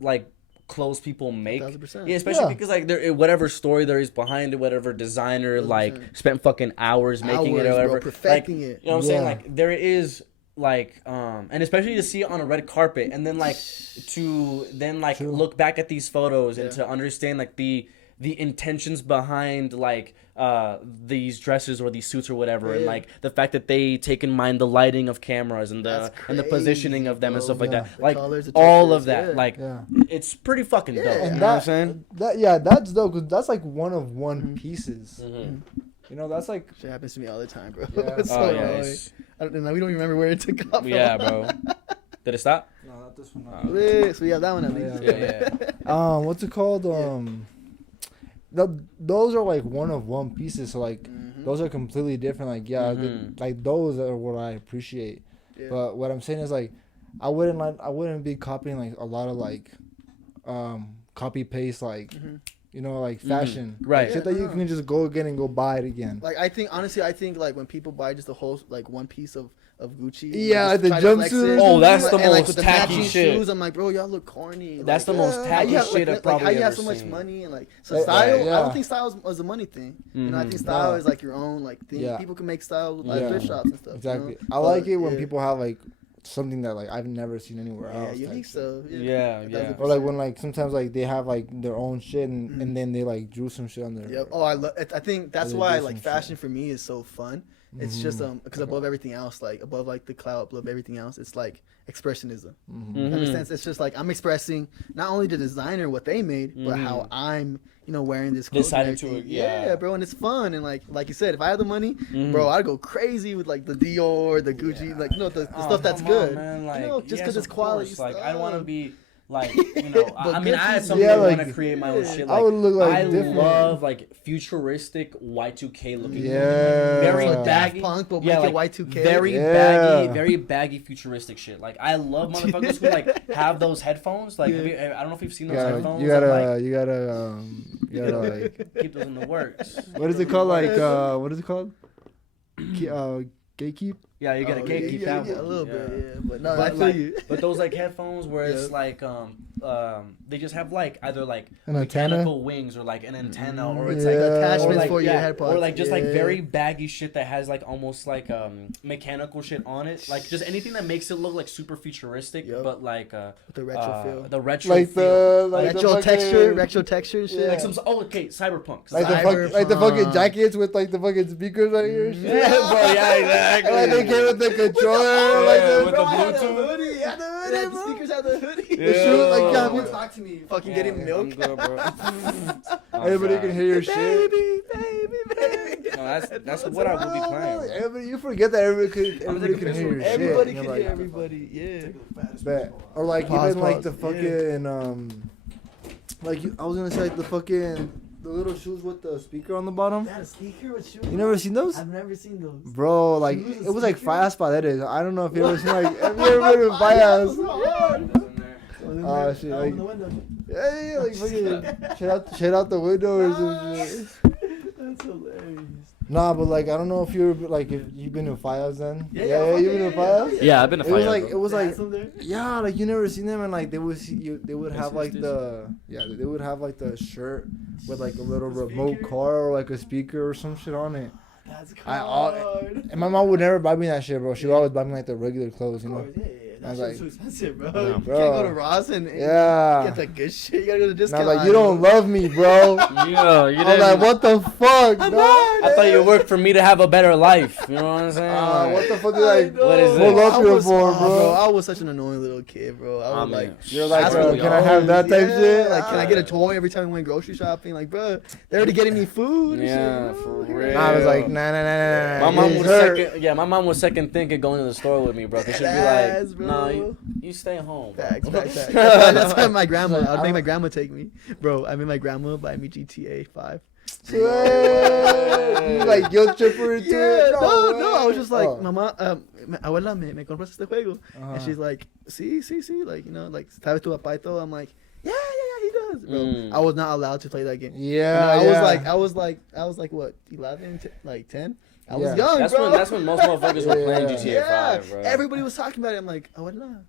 like clothes people make. 1000%. Yeah, especially Yeah. because like there whatever story there is behind it, whatever designer like 100%. spent fucking hours making it or Hours, bro, whatever, perfecting like, it. You know what I'm saying? Yeah. Like there is like and especially to see it on a red carpet and then like to then like True. look back at these photos and Yeah. to understand like the intentions behind like these dresses or these suits or whatever and Yeah. like the fact that they take in mind the lighting of cameras and the That's positioning of them and crazy, stuff like bro. that, The like colors, the all of textures, that, yeah. like Yeah. it's pretty fucking dope. Yeah. You And know what I'm that, saying? that's dope because that's like one of one pieces. Mhm. You know, that's like Shit happens to me all the time, bro. Yeah. It's so Oh yeah, annoying. it's- I don't know. We don't even remember where it took off. yeah, bro. Did it stop? no, not this one. Yeah, so we have that one at Oh, least. Yeah. What's it called? Those are like one of one pieces. So like those are completely different. Like like those are what I appreciate. Yeah. But what I'm saying is like I wouldn't be copying like a lot of like copy paste like you know like fashion Right. like, shit that you can just go again and go buy it again. Like I think like when people buy just a whole like one piece of Gucci. and Yeah, just the try to flex jumpsuit. it, Oh, that's the and, like, most with the tacky matching shit. Shoes, I'm like, bro, y'all look corny. That's like, the most how tacky you have, shit I've like, probably how you have ever so much seen. money and like so Like, style. I yeah. don't think style is a money thing. You know, I think style No. is like your own like thing. Yeah. People can make style with like Yeah. thrift shops and stuff. Exactly. You know? I like But, it when yeah. people have like something that like I've never seen anywhere Yeah, else. unique type shit. stuff. Yeah, yeah. Or like when like sometimes like they have like their own shit and then they like drew some shit on their. Yep. Oh, I think that's They why do like some fashion shit. for me is so fun. It's just because above everything else, like above like the cloud, above everything else, it's like expressionism. In a sense, it's just like I'm expressing not only the designer what they made, but how I'm wearing this clothes. Deciding and to, everything. yeah. bro, and it's fun and like you said, if I had the money, bro, I'd go crazy with like the Dior, the Gucci, like the stuff that's come on, good. man. Like, just yes, because it's of quality. course. Like I want to stuff. be like I mean good I pieces. someday Yeah, want like- to create my own shit. I Like would look like I different. love like futuristic Y2K looking. Yeah. Very So baggy. Daft Punk, but yeah, make like it Y2K. very Yeah. very baggy futuristic shit. Like I love motherfuckers who like have those headphones. Like have you, I don't know if you've seen those headphones. You that, gotta like keep those in the works. what is it called? Like what is it called? Gatekeep. Yeah, you gotta keep that one. a little bit, yeah. But no, But, I feel like, you. but those like headphones where it's Yeah. like they just have like either like An antenna? mechanical wings or like an antenna or it's Yeah. like Attachments or like, for your yeah, head pods. or like just like Yeah. very baggy shit that has like almost like mechanical shit on it, like just anything that makes it look like super futuristic, Yep. but like With the retro feel. the retro Like feel. the like retro the texture, fucking- texture and shit. Yeah. Like some okay cyberpunk. like the fucking Cyberpunk. jackets with like the fucking speakers right here. yeah, bro, yeah, exactly. And like they came with the controller, like Yeah, the, with the Bluetooth. hoodie. Yeah, the hoodie. Yeah, The bro. speakers have the hoodie. the shoes, like yeah, Talk to me. Fucking Yeah, getting I'm milk. good, bro. everybody can hear your shit. Baby, baby. me, baby. No, that's what I would be playing. Bro. Everybody, you forget that everybody can hear your shit. Everybody and you're can like, hear everybody. Yeah. Bet. Or like Pause, even like pause. the fucking like I was gonna say like the fucking the little shoes with the speaker on the bottom. That a speaker with shoes? You never seen those? I've never seen those. Bro, like Shoes with it was like speaker? Firehouse Paredes. I don't know if you ever seen like have you ever been to Firehouse? Oh shit, like yeah, like fucking shit out the window or some shit. That's hilarious. Nah, but like I don't know if you're like if you've been to Firehouse then. Yeah, you've been to Firehouse. Yeah, I've been to It was Fire. like it was like That's up there? yeah, like you never seen them and like they would see you. They would have like they would have like the shirt with like a little remote speaker? car or like a speaker or some shit on it. That's And my mom would never buy me that shit, bro. She would always buy me like the regular clothes, you know. Yeah, I was that shit's like, too expensive, bro. Yeah. You can't Bro. go to Ross and Yeah. get the good shit. You gotta go to And discount. I was like, aisle, you don't bro. love me, bro. Yeah, you I was didn't. like, what the fuck, I'm dog? not. I thought you worked for me to have a better life. You know what I'm saying? What the fuck did I What is pull this? up here for, bro? I was such an annoying little kid, bro. I I was mean, like, You're like, ask bro, me can I have that type yeah, shit? Like, can I get a toy every time we went grocery shopping? Like, bro, they're already getting me food. and Yeah, shit, for bro. real. Nah, I was like, nah. My mom It's was her. second. Yeah, my mom was second thinking going to the store with me, bro. Cause she'd be Yes, like, bro. "No, you stay home." Bro. Facts. That's why my grandma. Like, I'd I make my don't- grandma take me, bro. I made my grandma buy me GTA 5. You like guilt tripper into Yeah, it? no. I was just like, Oh. mamá, abuela, me compras este juego. Uh-huh. And she's like, sí, like, you know, like, ¿sabes tu papá y todo? I'm like, yeah, he does, bro. Mm. I was not allowed to play that game. Yeah, And yeah. I was like, what, 11, like 10? I was Yeah. young, bro. That's when most motherfuckers were playing Yeah. GTA Yeah, 5, bro. everybody was talking about it. I'm like, abuela,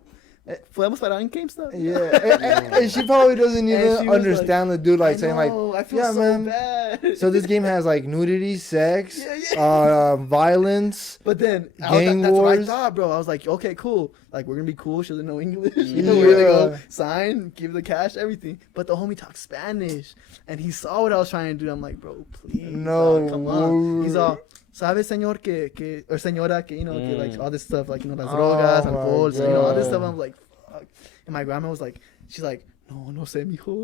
podemos parar en GameStop? Yeah, and she probably doesn't And even she was understand the dude like I saying know, I like, feel yeah, so man. bad. So this game has like nudity, sex, Yeah, violence. But then Gang that's what I wars. thought, bro. I was like, okay, cool. Like we're gonna be cool. She doesn't know English. You know, we're gonna go Yeah. sign, give the cash, everything. But the homie talks Spanish, and he saw what I was trying to do. I'm like, bro, please, No, dog, come on. He's word. all, sabe, señor, que or señora, que you know, que like all this stuff, like you know, las Oh drogas, my alcohol, so, you know, all this God. stuff. I'm like, fuck. And my grandma was like, she's like, no sé, mijo.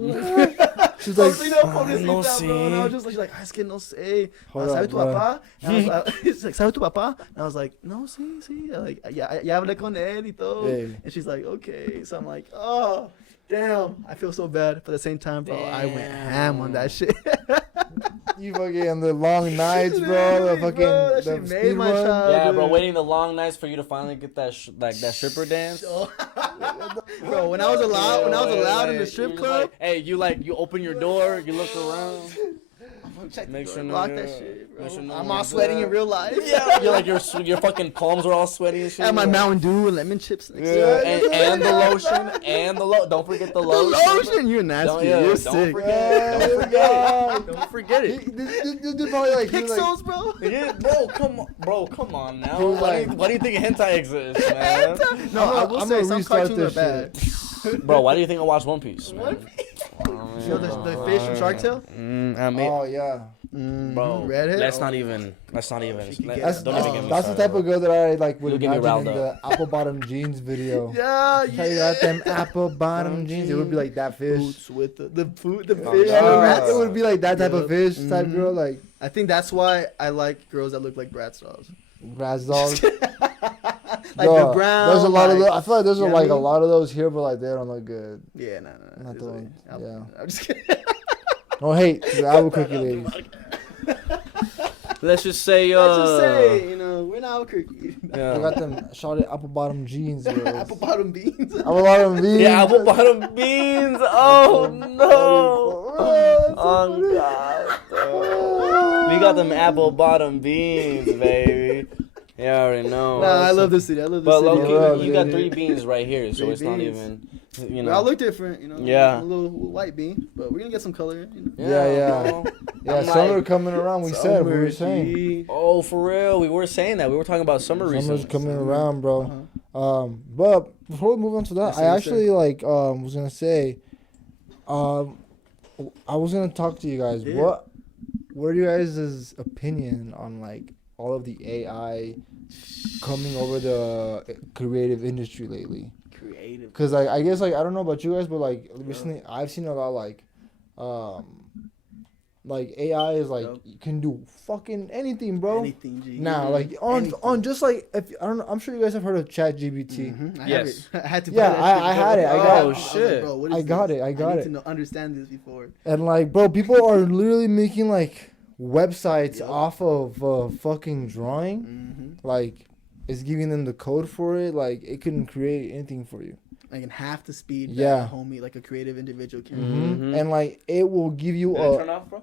She's like, you know, pobrecita, no bro. And I sé. was just like, she's like, es que no sé. Hold ¿Sabe up, tu bro. papá? And I was like, she's like, ¿sabe tu papá? And I was like, no, sí. Like, ya hablé con él y todo. Hey. And she's like, okay. So I'm like, oh, damn. I feel so bad. But at the same time, bro, I went ham on that shit. you fucking the long nights, bro. The Literally, fucking bro, that the shit made speed my run. child. Yeah, bro, dude. waiting the long nights for you to finally get that that stripper dance. Bro, when I was allowed in the strip you're club, Hey, you open your door, you look around. check Make the sure door, no- lock that yeah. shit, Make sure bro. no I'm all one's sweating there. in real life. Yeah, you're like your fucking palms are all sweaty and shit. And my You're like- Mountain Dew and lemon chips. Next to Yeah, it. and the lotion and the don't forget the The lotion. lotion, you're nasty. Don't, You're don't sick. forget. Don't forget it. Don't forget it. This dude probably like, he was like, Pixels, bro. Yeah, bro, come on now. He was Why do you think hentai exists, man? No, I'm I gonna- will I'm say gonna some restart cartoons are this bad. Bro, why do you think I watch One Piece? Man? One Piece. You know the fish from Shark Tale? I mean, oh yeah. bro, Redhead? let's not even. she can get That's it. don't even get me that's the started, type bro. of girl that I like would You'll get me imagine in riled the apple bottom jeans video. Yeah, How you got them apple bottom jeans? It would be like that fish. Boots with the food, the Oh, fish. Yeah, and the yeah. rats. it would be like that type of Yep. fish type Mhm. girl, like I think that's why I like girls that look like Bratz dolls. Razdol. Like the brown. There's a lot of like- those. I feel like there's you know like what I a mean? lot of those here, but like they don't look good. Yeah, no. Not It's the like- ones, yeah. I'm just kidding. No hate to the Albuquerque ladies. Let's just say, Let's just say, you know, we're not Albuquerque. I yeah. got them short apple bottom jeans. Girls. Apple bottom beans. Apple bottom jeans. Yeah, apple bottom beans. Oh no. Oh god. We got them apple bottom beans, baby. You already know. Nah, I love this city. I love this But city. low-key, Yeah, you got dude. 3 beans right here, so Three it's not beans. even. You We know. all look different, you know. Yeah. I'm a little white bean, but we're gonna get some color. You know? Yeah. bro. Yeah, I'm summer like, coming around. We said we were Summer, saying G. Oh, for real? We were saying that. We were talking about summer summer's recently. coming around, bro. Uh-huh. But before we move on to that, Yes, I sir, yes, actually like was gonna say, I was gonna talk to you guys. Yeah. What are you guys' opinion on like all of the AI coming over the creative industry lately? Creative. Cause like I guess like I don't know about you guys, but like recently I've seen a lot like like AI is like Yep. you can do fucking anything, bro. Anything, G. Now, like on Anything. just like if I don't know, I'm sure you guys have heard of ChatGPT. Mhm. I Yes. have it. I had to. Yeah, buy that shit I before. had it. I got it. was like, Shit. bro, what is I got this? it. I got need it. to understand this before. And like, bro, people are literally making like websites Yep. off of fucking drawing. Mm-hmm. Like, it's giving them the code for it. Like, it can create anything for you. Like in half the speed Yeah. that a homie, like a creative individual can. Mhm. And like, it will give you Did a. it turn off, bro?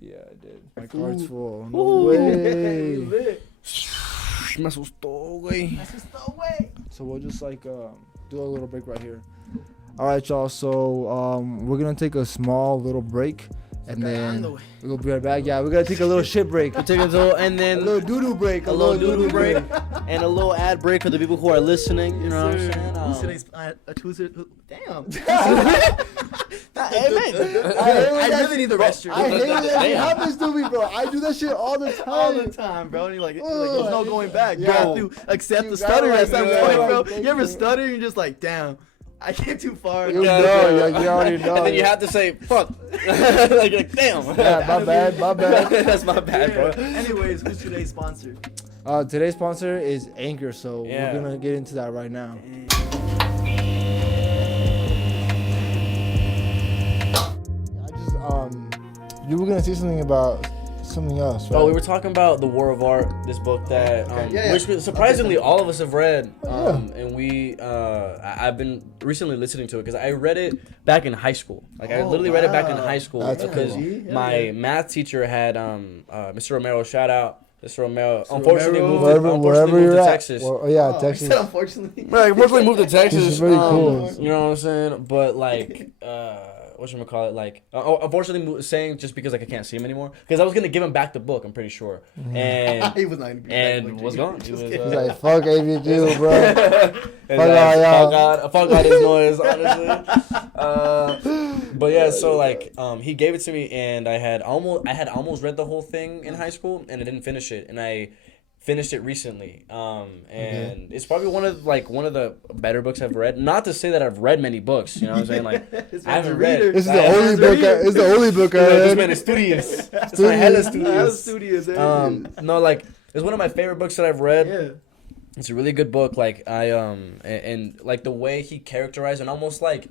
Yeah, I did. My Ooh. card's full. No Ooh. way. Me asustó, güey. That's just no way. So we'll just like do a little break right here. All right, y'all. So we're gonna take a small little break, and then we'll be right back. Yeah, we're gonna take a little shit break. We'll take a little, and A then little doo-doo break. a little doo-doo break, and a little ad break for the people who are listening. You know what I'm saying? Who's today's? Damn. Hey, man. I really need the restroom. I hate it. It Damn. happens to me, bro. I do that shit all the time. all the time, bro. And you're like, there's no going back. You Yeah. have to accept You the gotta, stutter like, at some yeah, point, like, bro. thank You ever you. stutter and you're just like, damn, I get too far. You Yeah, know, you already know. And then you have to say, fuck. like, damn. Yeah, my bad, my bad. That's my bad, bro. Anyways, who's today's sponsor? Today's sponsor is Anchor, so Yeah. we're gonna get into that right now. I just you were gonna say something about something else, right? Oh, we were talking about The War of Art, this book that, Yeah. which surprisingly all of us have read, Yeah. and I've been recently listening to it because I read it back in high school. Like I literally read it back in high school That's because cool. my math teacher had Mr. Romero, shout out. Mr. Romero, unfortunately Romero. moved, wherever unfortunately moved you're to at. Texas. Well, yeah, Oh, Texas. he said unfortunately. Right, unfortunately moved to Texas. This is really cool. You know what I'm saying? But like, whatchamacallit, like, unfortunately saying just because like I can't see him anymore. Because I was gonna give him back the book, I'm pretty sure. And He was not gonna be and back, was G. gone. He Just was, kidding. He's like, fuck AVG, bro. Fuck out his noise, honestly. But yeah, so like, he gave it to me, and I had almost read the whole thing in high school, and I didn't finish it, and I finished it recently. And it's probably one of the better books I've read. Not to say that I've read many books, you know what I'm saying? Like, This I haven't man's a reader. read. This is the only book. It's the only book I This read. man is studious. It's my hella studious. Studios. No, like, it's one of my favorite books that I've read. Yeah. It's a really good book. Like and like the way he characterized and almost like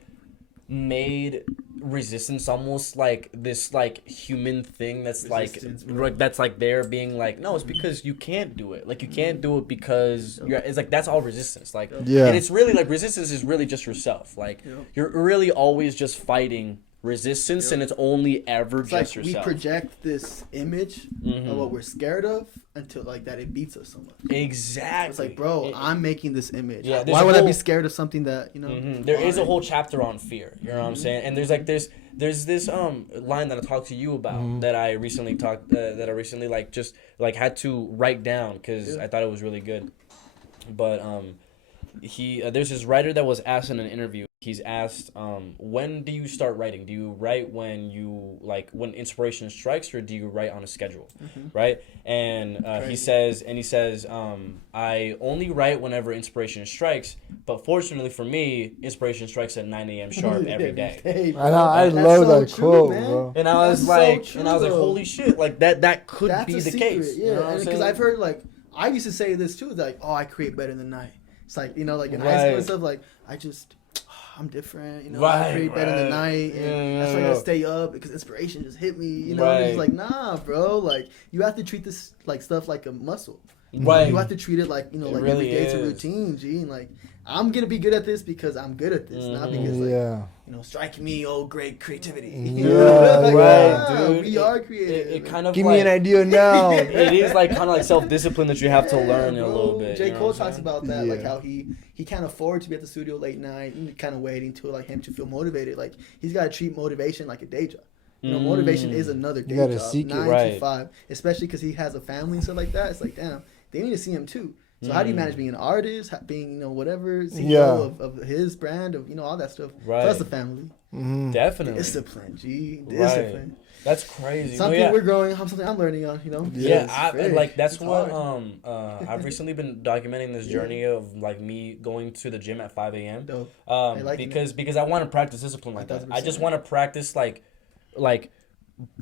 made resistance almost like this like human thing that's Resistance, like bro. that's like there being like, no, it's because you can't do it. Like you can't do it because you're. It's like that's all resistance. Like Yeah. and it's really like resistance is really just yourself. Like Yep. you're really always just fighting resistance, Yep. and it's only ever It's like just we yourself. project this image Mhm. of what we're scared of until like that it beats us so much. Exactly. It's like, bro, It- I'm making this image. Yeah, there's Why a would I whole- be scared of something that There is a fine. whole chapter on fear. You know what I'm saying? And there's this line that I talked to you about that I recently like just like had to write down because I thought it was really good. But there's this writer that was asked in an interview. He's asked, when do you start writing? Do you write when when inspiration strikes, or do you write on a schedule, right? And he says, I only write whenever inspiration strikes. But fortunately for me, inspiration strikes at 9 a.m. sharp every day. I know. I That's love so that true, quote, man. bro. And I was That's like, so true, though. holy shit, like that could That's be a the secret, case. yeah. You know what I'm Because saying? I've heard like I used to say this too, like, oh, I create better than night. It's like, like in high Right. school and stuff, like I'm different, I Right, create better than right. night, and Yeah, that's why I yeah. gotta stay up because inspiration just hit me, and Right. it's like, nah, bro, like you have to treat this like stuff like a muscle. Right. You have to treat it like It like really every day it's a is. routine, G. And like I'm gonna be good at this because I'm good at this, not because like Yeah. strike me, oh great creativity. Yeah, right, dude. We are creative. It kind of Give like, me an idea now. It is like kind of like self-discipline that you have to learn in a bro. little bit. J. you know Cole what I'm talks saying? about that, like Yeah. how he can't afford to be at the studio late night, and kind of waiting to like him to feel motivated. Like he's got to treat motivation like a day job. Motivation is another day gotta job, seek it. 9 Right. to 5, especially because he has a family and stuff like that. It's like, damn, they need to see him too. So how do you manage being an artist, being whatever CEO Yeah. of his brand, of all that stuff? Right. Plus the family, Definitely. discipline, G, Right. discipline. That's crazy. Something No, yeah. we're growing, something I'm learning on. Yeah, It's big. like that's It's what hard. I've recently been documenting this journey of like me going to the gym at 5 a.m. Dope. I like because I want to practice discipline like that. I just 1,000%. want to practice like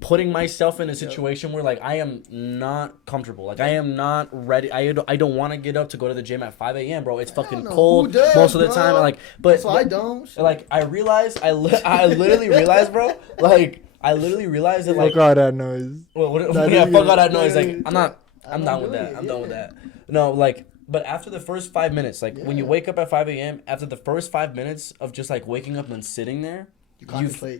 putting myself in a situation where like I am not comfortable. Like I am not ready. I don't want to get up to go to the gym at 5 a.m., bro. It's fucking cold most of the time. Like, but so I don't. Like I realized, I literally realized, bro. Like I literally realized that like fuck all that noise. Fuck all that noise. Like I'm down with that. I'm done with that. No, like. But after the first 5 minutes, like when you wake up at 5 a.m., after the first 5 minutes of just like waking up and sitting there,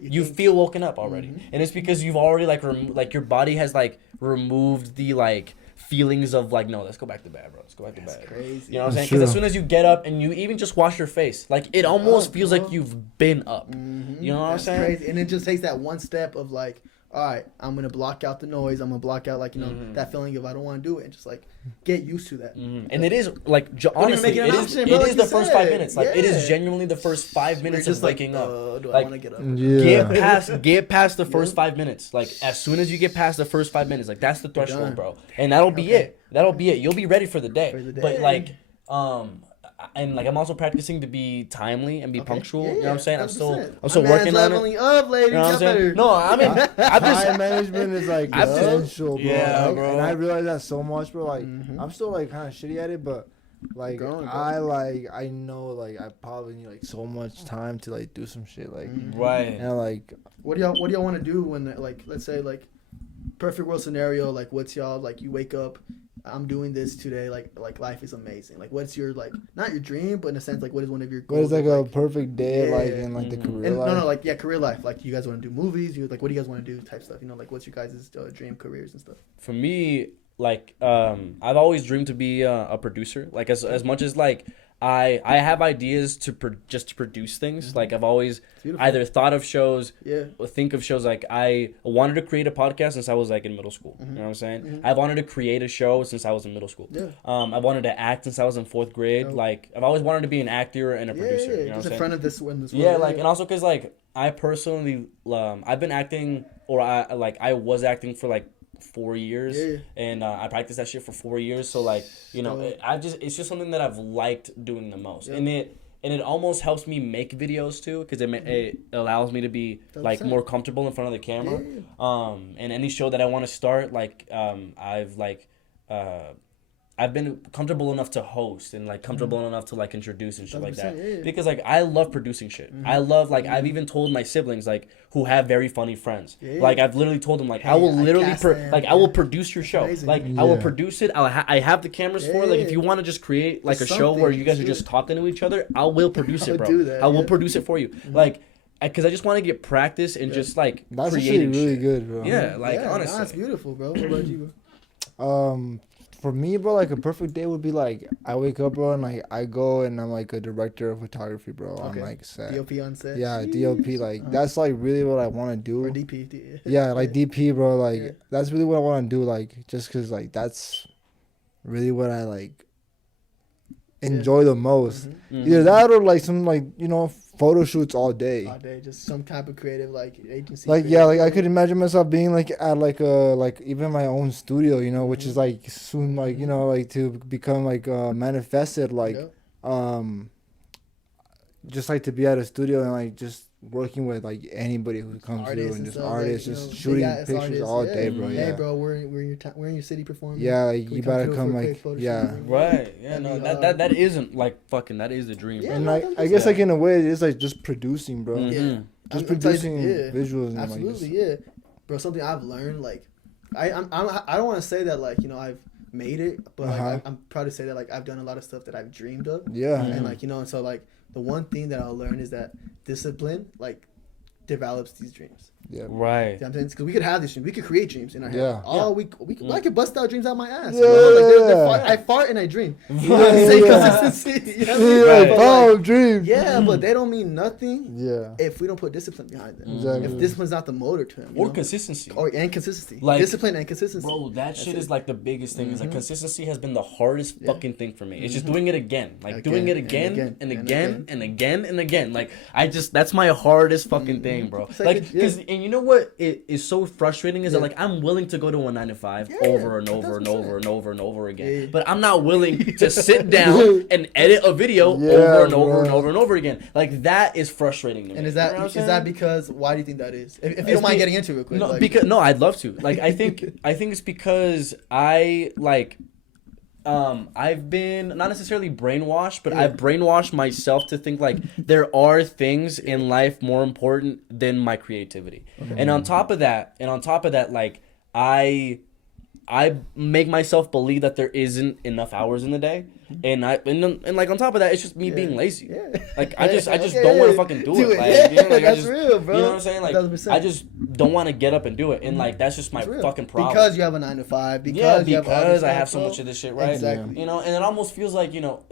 you feel woken up already. And it's because you've already like your body has like removed the like feelings of like, no, let's go back to bed, bro. Let's go back to bed. Crazy. You know what I'm saying? Because as soon as you get up and you even just wash your face, like it almost feels like you've been up. You know what I'm saying? Crazy. And it just takes that one step of like, all right, I'm going to block out the noise. I'm going to block out, like, you know, that feeling of I don't want to do it. And just, like, get used to that. And it is, like, honestly, it is the first 5 minutes. Like, it is genuinely the first 5 minutes of waking up. Do I want to get up? Yeah. Get past the first 5 minutes. Like, as soon as you get past the first 5 minutes, like, that's the threshold, bro. And that'll be it. That'll be it. You'll be ready for the day. But, like, and like I'm also practicing to be timely and be punctual. You know what I'm saying? I'm still working on it. Up, ladies. You know what I'm saying? No, I mean, Time management is like essential, bro. Yeah, like, bro. And I realize that so much, bro. Like I'm still like kind of shitty at it, but like I know like I probably need like so much time to like do some shit, like right. And like, what do y'all want to do when like let's say like perfect world scenario, like what's y'all like you wake up, I'm doing this today, like life is amazing. Like what's your like not your dream, but in a sense like what is one of your goals? what is like a perfect day like in like the career life? No, like career life. Like you guys want to do movies, you like what do you guys want to do type stuff, you know, like what's your guys' dream careers and stuff? For me, like I've always dreamed to be a producer. Like as much as like I have ideas to just to produce things. Like I've always either thought of shows, or think of shows. Like I wanted to create a podcast since I was like in middle school. You know what I'm saying? I've wanted to create a show since I was in middle school. I wanted to act since I was in 4th grade. Like I've always wanted to be an actor and a producer. You know what I'm in front of this world. Like and also because like I personally I've been acting or I was acting for like 4 years and I practiced that shit for 4 years, so like you know it's just something that I've liked doing the most, and it almost helps me make videos too because it allows me to be like more comfortable in front of the camera. And any show that I want to start, like I've been comfortable enough to host and like comfortable enough to like introduce and shit like that because like I love producing shit. I love like I've even told my siblings like who have very funny friends like I've literally told them like I will literally I will produce your show. Like I will produce it. I have the cameras for it. Like if you want to just create like a show where you guys are just talking to each other, I will produce it, bro. I will produce it for you. Like because I just want to get practice and just like that's creating really shit. good, bro. Yeah, like honestly, that's beautiful, bro. What about you, bro? For me, bro, like a perfect day would be like I wake up, bro, and like I go and I'm like a director of photography, bro. On like set. DOP on set. Yeah, DOP. Like that's like really what I want to do. Or DP. Yeah, like DP, bro. Like that's really what I want to do. Like just cause like that's really what I like enjoy the most. Either that or like some like you know photo shoots all day. All day, just some type of creative like agency. Like like I could imagine myself being like at like a like even my own studio, you know, which is like soon like you know like to become like manifested like just like to be at a studio and like just working with like anybody who comes through and just artists just shooting pictures all day, bro. Hey, bro, we're in your city performing. Yeah, like you gotta come like right. Yeah, no, that isn't like fucking. That is the dream. Yeah, and like I guess like in a way it is like just producing, bro. Just producing visuals. And, absolutely, bro. Something I've learned, like I don't want to say that like you know I've made it, but like, I'm proud to say that like I've done a lot of stuff that I've dreamed of. And like you know, and so like the one thing that I'll learn is that discipline like develops these dreams. Yeah. Right. You know because we could have these dreams. We could create dreams in our head. Yeah. I could bust out dreams out my ass. Yeah. I fart and I dream. You know what I'm saying? Consistency. You know what I mean? Like, dream. Yeah, but they don't mean nothing. Yeah. If we don't put discipline behind them. Exactly. If discipline's not the motor to him. Or consistency. And consistency. Like, discipline and consistency. Bro, that shit is like the biggest thing. Is like consistency has been the hardest fucking thing for me. It's just doing it again. Like doing it again and again and again and again. Like that's my hardest fucking thing, bro. Like because and you know what is so frustrating is that like I'm willing to go to a 9 to 5 over and over and over and over and over again, but I'm not willing to sit down and edit a video over and over and over and over again. Like that is frustrating to me. And is that because why do you think that is? If you don't mind getting into it real quick. No, because I'd love to. Like I think it's because I've been not necessarily brainwashed, but I've brainwashed myself to think like there are things in life more important than my creativity. And on top of that, like I make myself believe that there isn't enough hours in the day, and like on top of that, it's just me being lazy. Like I just don't want to fucking do it. Like, you know, like, that's real, bro. You know what I'm saying? Like 1,000%. I just don't want to get up and do it, and like that's just my fucking problem. Because you have a 9 to 5. Because I have so much of this shit, right? Exactly. You know, and it almost feels like you know,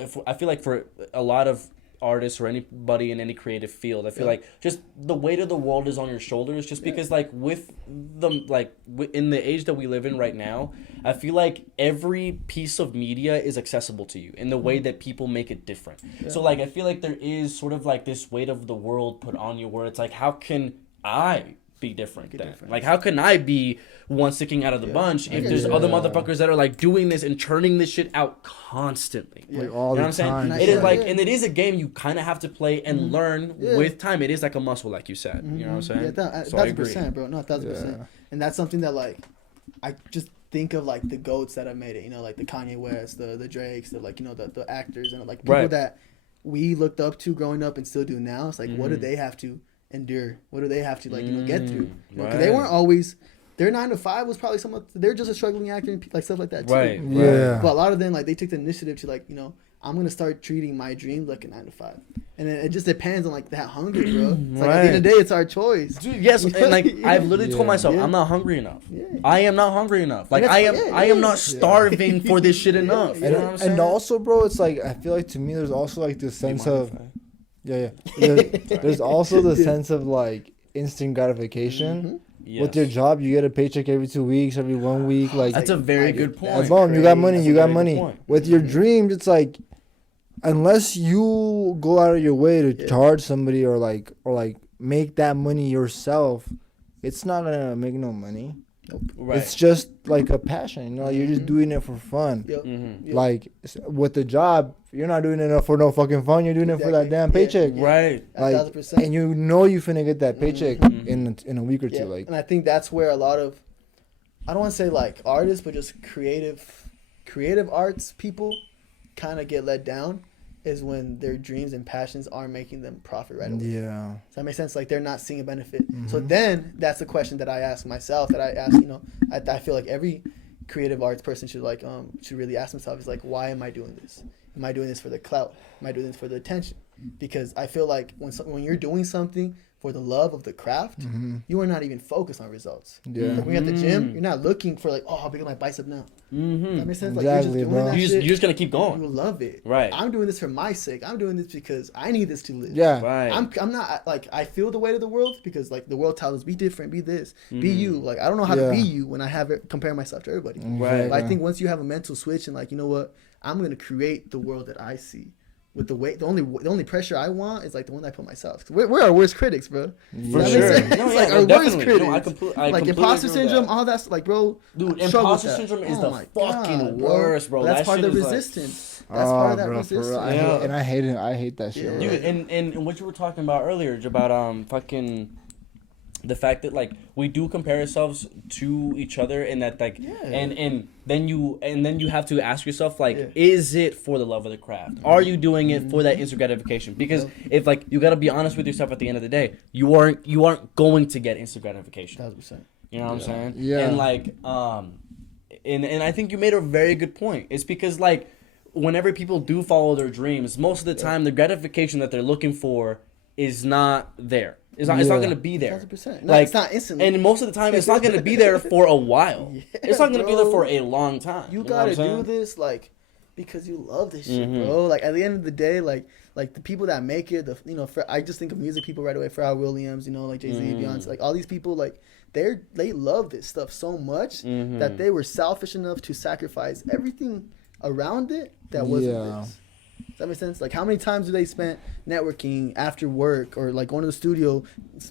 if I feel like for a lot of artists or anybody in any creative field, I feel like just the weight of the world is on your shoulders, just because like with the in the age that we live in right now, I feel like every piece of media is accessible to you in the way that people make it different. So like I feel like there is sort of like this weight of the world put on you where it's like, how can I be different then? Like how can I be one sticking out of the bunch if there's other motherfuckers that are like doing this and churning this shit out constantly? Like all you know the time. It is like, and it is a game you kind of have to play and learn with time. It is like a muscle, like you said. You know what I'm saying? Yeah, so I agree. 1,000%, bro. No, 1,000%. And that's something that like I just think of like the goats that have made it. You know, like the Kanye West, the Drakes, the like the actors and like people that we looked up to growing up and still do now. It's like what do they have to endure? What do they have to like get through? Because they weren't always. Their 9 to 5 was probably they're just a struggling actor and like stuff like that too. Yeah. But a lot of them like they took the initiative to like I'm gonna start treating my dreams like a 9 to 5, and it just depends on like that hunger, bro. It's like at the end of the day, it's our choice. Dude, yes, and like I've literally told myself I'm not hungry enough. I am not hungry enough. Like I am not starving for this shit enough. You know what I'm saying? And also, bro, it's like I feel like to me, there's also like this sense of there's also the sense of like instant gratification. Yes. With your job, you get a paycheck every 2 weeks, every 1 week. Like that's a very good point. Boom, you got money. You got money. With your dreams, it's like unless you go out of your way to charge somebody or like make that money yourself, it's not gonna make no money. Nope. Right. It's just like a passion, you're just doing it for fun. Like with the job, you're not doing it for no fucking fun. You're doing it for that damn paycheck. Right. Like, 1,000%. And you finna get that paycheck in a week or two. Like, and I think that's where a lot of, I don't want to say like artists, but just creative arts people kind of get let down. Is when their dreams and passions aren't making them profit right away. Yeah. Does that make sense? Like they're not seeing a benefit. So then that's the question that I ask myself, that I ask, I feel like every creative arts person should really ask themselves is like, why am I doing this? Am I doing this for the clout? Am I doing this for the attention? Because I feel like when you're doing something for the love of the craft, you are not even focused on results. Yeah. Like when you're at the gym, you're not looking for like, how big is my bicep now? That makes sense. Like you're just doing that shit. You're just gonna keep going. You love it. Right. I'm doing this for my sake. I'm doing this because I need this to live. Yeah. Right. I'm not like I feel the weight of the world because like the world tells us be different, be this, be you. Like I don't know how to be you when I have it compare myself to everybody. Right. But I think once you have a mental switch and like, you know what, I'm gonna create the world that I see. With the weight, the only pressure I want is like the one I put myself. We're our worst critics, bro. For sure. No, like our worst critics. I like imposter syndrome, all that's like, bro. Dude, imposter syndrome is the fucking worst, bro. That's part of the resistance. That's part of that resistance. And I hate it. I hate that shit. Dude, and what you were talking about earlier about fucking the fact that like we do compare ourselves to each other, and that like and then you have to ask yourself like, is it for the love of the craft? Are you doing it for that instant gratification? Because if like you got to be honest with yourself at the end of the day, you aren't going to get instant gratification. 1,000%. You know what I'm saying? Yeah. And like and I think you made a very good point. It's because like whenever people do follow their dreams, most of the time the gratification that they're looking for is not there. It's not going to be there. 100%. No, like, it's not instantly. And most of the time, it's not going to be there for a while. It's not going to be there for a long time. You got to do this, like, because you love this shit, bro. Like, at the end of the day, like the people that make it, I just think of music people right away. Pharrell Williams, like Jay-Z, Beyonce, like all these people, like, they love this stuff so much that they were selfish enough to sacrifice everything around it that wasn't this. Does that make sense? Like, how many times do they spend networking after work or like going to the studio,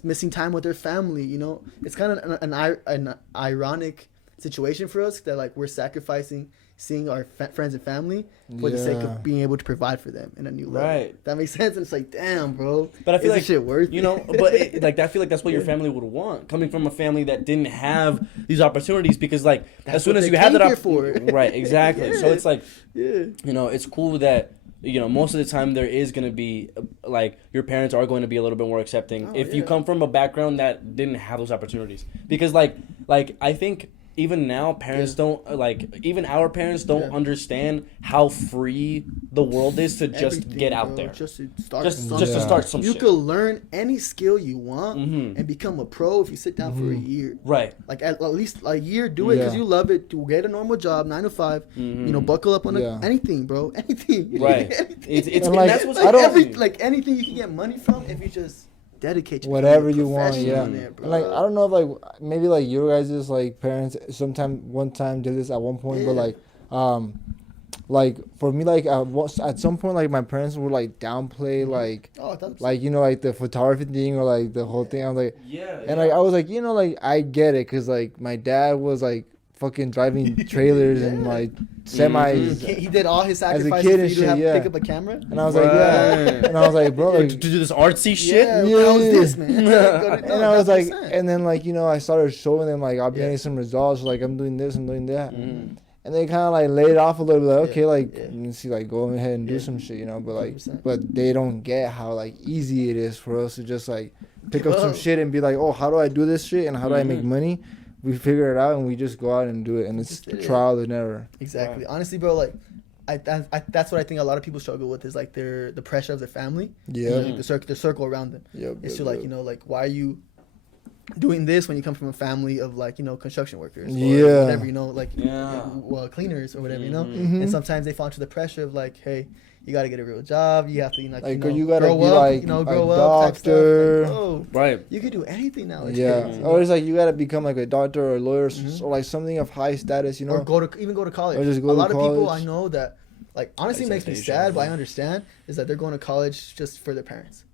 missing time with their family? You know, it's kind of an ironic situation for us that like we're sacrificing seeing our friends and family for the sake of being able to provide for them in a new level. Right. That makes sense. And it's like, damn, bro. But I feel like shit worth you know, but I feel like that's what your family would want, coming from a family that didn't have these opportunities, because like That's as soon what as they you have that came here for. right, exactly. So it's like, Yeah. you know, it's cool that, you know, most of the time there is going to be like your parents are going to be a little bit more accepting if you come from a background that didn't have those opportunities, because like I think even now parents don't, like, even our parents don't understand how free the world is to just get out there, just to start just to start some you shit. could learn any skill you want and become a pro if you sit down for a year, Right. like at least a year. Do it because you love it. To get a normal job, 9 to 5, you know, buckle up on anything, bro, anything. Right. Anything. It's And, and like, that's what's I don't- every, like anything you can get money from if you just dedicate yourself, whatever you want, in it, bro. And like I don't know if like maybe like your guys' like parents one time did this at one point, but like for me, like at some point, like my parents would like downplay like you know, like the photography thing or like the whole thing. I was like, and like I was like, you know, like I get it, cause like my dad was like fucking driving trailers and like semis. He did all his As a sacrifices kid for and you to shit, have yeah. to pick up a camera. And I was like, and I was like, bro, like, to do this artsy shit. Yeah, what the hell is this, man? and I was like, 100%. and then like, you know, I started showing them like I'll be getting some results, like I'm doing this, I'm doing that, and they kind of like laid off a little bit, like, okay, like you see, like go ahead and do some shit, you know, but like, 100%. but they don't get how like easy it is for us to just like pick up some shit and be like, oh, how do I do this shit and how do I make money? We figure it out and we just go out and do it, and it's trial and error. Exactly. Honestly, bro, like I that's what I think a lot of people struggle with is like the pressure of their family. Yeah. Like, the circle around them. It's to like, you know, like why are you doing this when you come from a family of like, you know, construction workers or whatever, you know, like well, cleaners or whatever, you know. And sometimes they fall into the pressure of like, hey, you got to get a real job. You have to, you know, you gotta grow be up, like you know, a grow up type stuff. doctor. Like, bro, Right. you could do anything nowadays. Yeah, or it's like you gotta become like a doctor or a lawyer or like something of high status, you know. Or go to college. Or just go a to lot of people college. I know that, like, honestly makes me sad, but I understand, is that they're going to college just for their parents.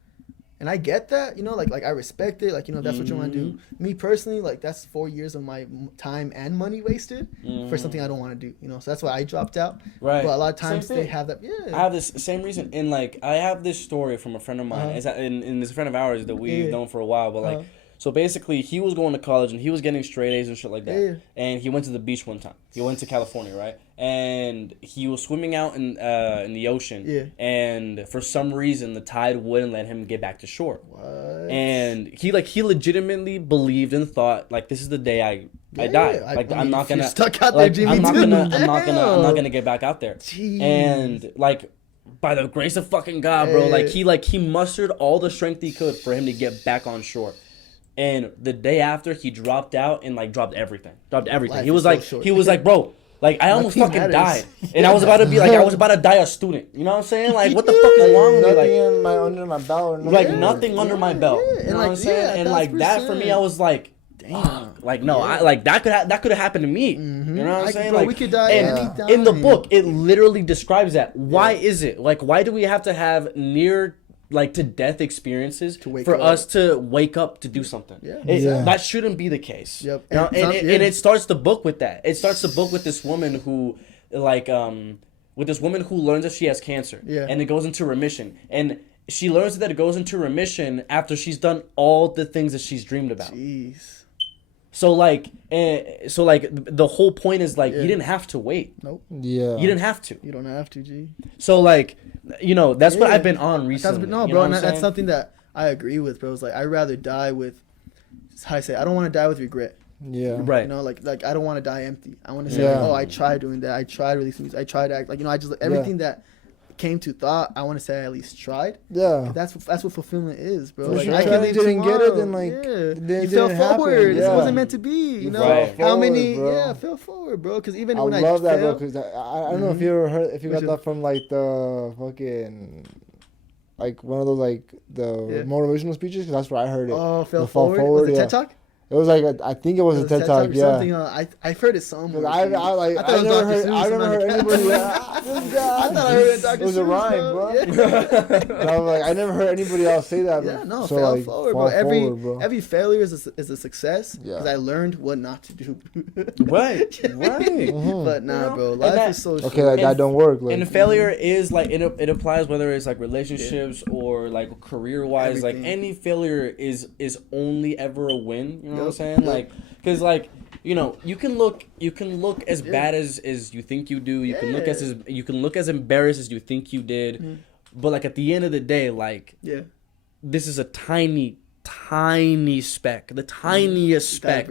And I get that, you know, like I respect it, like, you know, that's what you want to do. Me personally, like, that's 4 years of my time and money wasted for something I don't want to do, you know. So that's why I dropped out. Right. But a lot of times Same they thing. have that. I have this same reason, and like I have this story from a friend of mine, and this friend of ours that we've known for a while, but like. So basically, he was going to college and he was getting straight A's and shit like that. Yeah. And he went to the beach one time. He went to California, right? And he was swimming out in the ocean. Yeah. And for some reason, the tide wouldn't let him get back to shore. What? And he legitimately believed and thought like, this is the day I die. Like I I'm mean, not if you're gonna stuck out there, Jimmy, I'm not too. gonna I'm not gonna get back out there. Jeez. And like, by the grace of fucking God, bro, like he mustered all the strength he could for him to get back on shore. And the day after, he dropped out and like dropped everything. Life He was is so like, short. bro, like I almost Nothing fucking matters. died, and I was about to be like, I was about to die a student. You know what I'm saying? Like, what the fuck is wrong with me? Nothing Like, under my belt. Or like nothing. nothing under my belt. yeah. You And know what like, I'm saying? And like that for me, 100%. I was like, fuck. Like no, I like that could have happened to me. You know what I'm saying? Bro, like we could die and anytime. in the book, it literally describes that. Why is it? Like, why do we have to have near like to death experiences for us to wake up to do something? That shouldn't be the case. Yep. You know? And And it starts the book with that. It starts the book with this woman who like with this woman who learns that she has cancer. And it goes into remission. And she learns that it goes into remission after she's done all the things that she's dreamed about. Jeez. So like the whole point is like you didn't have to wait. Nope. Yeah. You didn't have to. You don't have to, G. So like, you know, that's what I've been on recently. No, you bro, know and what I'm that's saying? something that I agree with, bro. It's like I'd rather die with, how I say, I don't want to die with regret. Yeah. Right. You know, like I don't want to die empty. I want to say, Yeah. like, oh, I tried doing that. I tried releasing music. I tried to act like, you know, I just everything that came to thought. I want to say I at least tried. Yeah. That's what fulfillment is, bro. For Like sure. I If can you leave didn't get it, tomorrow. then, like, yeah. it You fell didn't happen. forward. This Yeah. wasn't meant to be. You know, fell how forward, many? bro. Yeah, fell forward, bro. Because even I when love I that, bro, fell, because I don't know if you ever heard, if you got Which that from like the fucking, like one of those like the motivational speeches, because that's where I heard it. oh, fell The fall forward. forward, Was it yeah. TED Talk? It was like I think it was a TED Talk. Yeah. Something, I've heard it somewhere. I never heard anybody. I thought I heard it. Dr. It was a Seuss, rhyme, bro. Yeah. So I was like, I never heard anybody else say that. Yeah, no, so fail like, forward, fall bro. forward, bro. Every failure is a success. Yeah. Because I learned what not to do. Right. But nah, bro. Life is so short. Okay, like that don't work. Like, and failure is like it applies whether it's like relationships or like career wise. Like any failure is only ever a win. You know what I'm saying? Like, because like, you know, you can look as bad as you think you do. You can look as embarrassed as you think you did. But like at the end of the day, like this is a tiny speck, the tiniest speck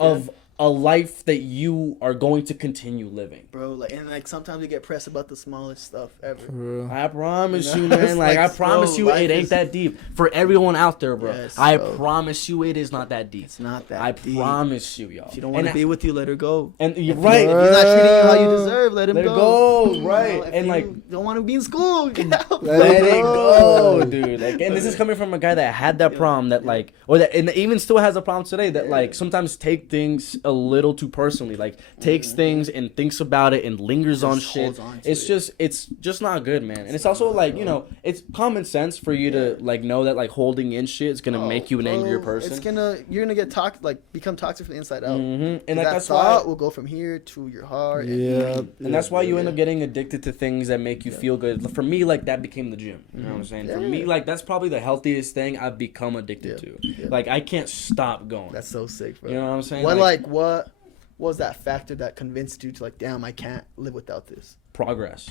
of a life that you are going to continue living, bro. Like, and like sometimes you get pressed about the smallest stuff ever. I promise you, man. Like I promise you, it ain't that deep for everyone out there, bro. Yes, I bro. promise you, it is not that deep. It's not that. I deep. promise you, y'all. If you don't want to be with you, let her go. And you're right. If he's not treating you how you deserve, let him Let it go. go, right? You know, if And you like, don't want to be in school, get out. let it go, dude. Like, and this is coming from a guy that had that problem that like, or that and even still has a problem today that like sometimes take things a little too personally, like takes things and thinks about it and lingers on shit. It's just not good, man. And it's also like, you know, it's common sense for you to like know that like holding in shit is gonna make you an angrier person. You're gonna get become toxic from the inside out. And like that that's thought why will go from here to your heart. Yeah. And that's why you end up getting addicted to things that make you feel good. For me, like that became the gym. You know what I'm saying? For me, like that's probably the healthiest thing I've become addicted to. Yeah. Like I can't stop going. That's so sick, bro. You know what I'm saying? What was that factor that convinced you to like, damn, I can't live without this? Progress.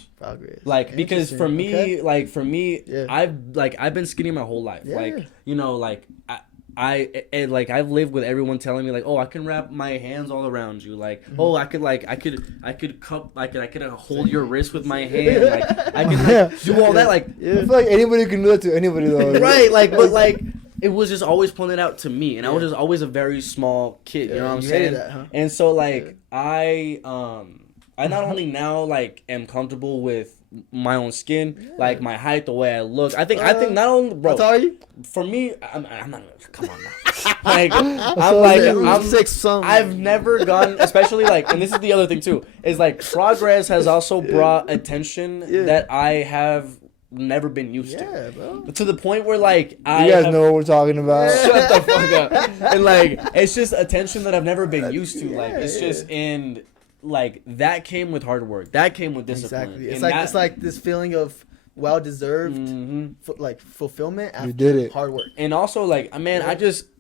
Like, because for me, I've been skinny my whole life. Yeah. Like, you know, like I've lived with everyone telling me like, oh, I can wrap my hands all around you. Like, oh, I could hold your wrist with my hand. Like, I can like, do all that. Like, I feel like anybody can do that to anybody though. right? Like, but like. It was just always pointed out to me, and I was just always a very small kid. You know what I'm saying? That, huh? And so like I not only now like am comfortable with my own skin, like my height, the way I look. I think not only bro. How tall are you? For me, I'm not. Come on now. I'm 6'. I've never gone, especially like, and this is the other thing too, is like progress has also brought attention that I have never been used to. Bro. To the point where like you guys know what we're talking about. Shut the fuck up. And like it's just attention that I've never been used to. Like it's just in like that came with hard work. That came with discipline. Exactly. It's like this feeling of well deserved like fulfillment after You did it. hard work. And also like man,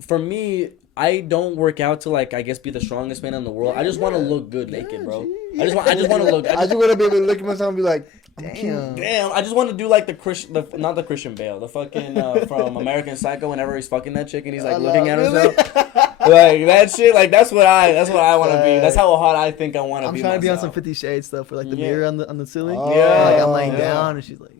for me I don't work out to like I guess be the strongest man in the world. I just want to look good naked, bro. I just want to look. I just want to be able to look at myself and be like, Damn. I just want to do like not the Christian Bale, the fucking from American Psycho. Whenever he's fucking that chick and he's like looking at himself, like that shit. Like that's what I want to be. That's how hot I think I want to be. I'm trying to be on myself. some 50 Shades stuff, where like the mirror on the ceiling. Yeah. Like I'm laying down and she's like.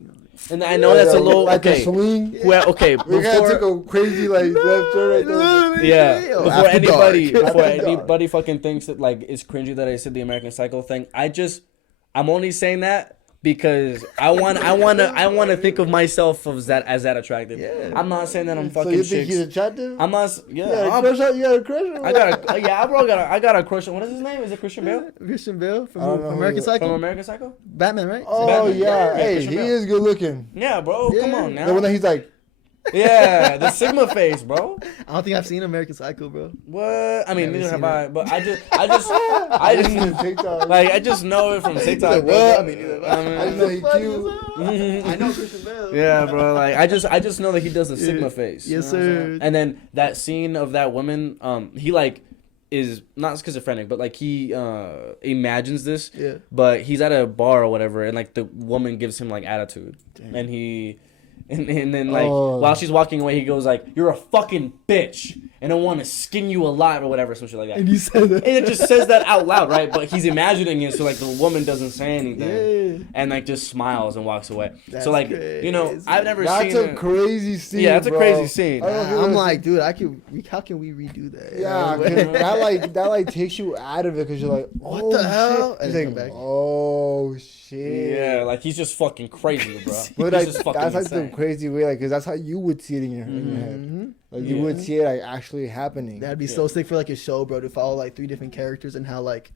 And I know that's a little like okay. a swing. Well, okay. We gotta take a crazy like left turn right there. Yeah. Before After anybody fucking thinks that like it's cringy that I said the American Psycho thing, I'm only saying that because I want to think of myself as that attractive. Yeah. I'm not saying that I'm fucking. So you chicks. think he's attractive? I'm not. Yeah. You got a crush on him? I got a crush on. What is his name? Is it Christian Bale? Christian Bale from I don't know American who- Psycho. From American Psycho? Batman, right? Oh Batman. yeah, hey, Christian he Bale. is good looking. Yeah, bro. Come on The one now. that he's like, Yeah, the Sigma face, bro. I don't think I've seen American Psycho, bro. What? I mean, Never neither have seen I. it. But I just TikTok. like I just know it from TikTok. Bro. Well, I mean, neither have I. I just know he cute. I know Christian Bale. Yeah, bro. Like I just know that he does the Sigma face. Yes, you know what I'm saying? sir. And then that scene of that woman, he like is not schizophrenic, but like he imagines this. Yeah. But he's at a bar or whatever, and like the woman gives him like attitude, and he. And then like while she's walking away, he goes like, "You're a fucking bitch, and I want to skin you alive or whatever," some shit like that. And you said that. And it just says that out loud, right? But he's imagining it, so like the woman doesn't say anything, Yeah. and like just smiles and walks away. That's so like you know, crazy. I've never That's seen a crazy scene. Yeah, that's a bro. crazy scene. I don't know if you I'm ever like, dude, how can we redo that? Yeah, that like takes you out of it because you're like, What oh, the hell? shit. And He's then like, come back. oh shit. Yeah, like he's just fucking crazy, bro. But He's like just fucking that's like insane. the crazy way, like, cause that's how you would see it in your head. Like you would see it like actually happening. That'd be so sick for like a show, bro, to follow like 3 different characters and how like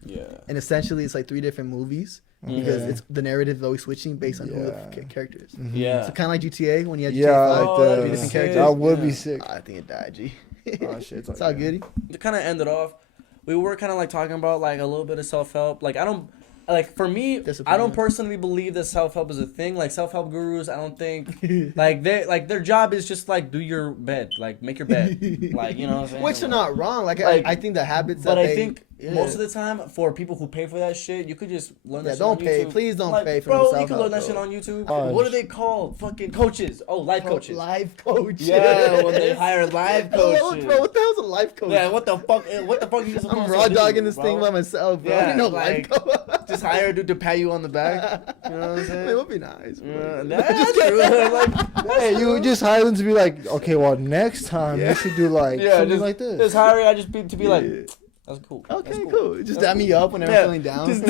and essentially it's like 3 different movies because it's the narrative is always switching based on who the character is. Yeah. So kind of like GTA when you had Yeah, GTA 5, like 3 different characters. that would be sick. I think it died, G. Oh shit, It's all good. To kind of end it off, we were kind of like talking about like a little bit of self-help. Like I don't, like for me, Discipline. I don't personally believe that self-help is a thing. Like self-help gurus, I don't think like their job is just like do your bed, like make your bed, like you know what I'm saying. Which are not wrong. Like I think the habits. But that I think most of the time, for people who pay for that shit, you could just learn that shit don't on pay. YouTube. Please don't like, pay for bro, no you can learn that self-help, shit on YouTube. Oh, What are they called? Fucking coaches. Oh, life coaches. Life coach. Yeah, when they hire life coaches. Bro, what the hell's a life coach? Yeah, what the fuck? What the fuck? You just I'm raw dogging this thing by myself, bro. Yeah, I didn't know like, life coach. Just hire a dude to pat you on the back. You know what I'm saying? It would be nice. Bro. That's true. Like, Hey, you would just hire them to be like, okay, well, next time you should do like something like this. Just hire I just be to be like, that's cool. Okay, That's cool. Just dab me up whenever I'm feeling down. Just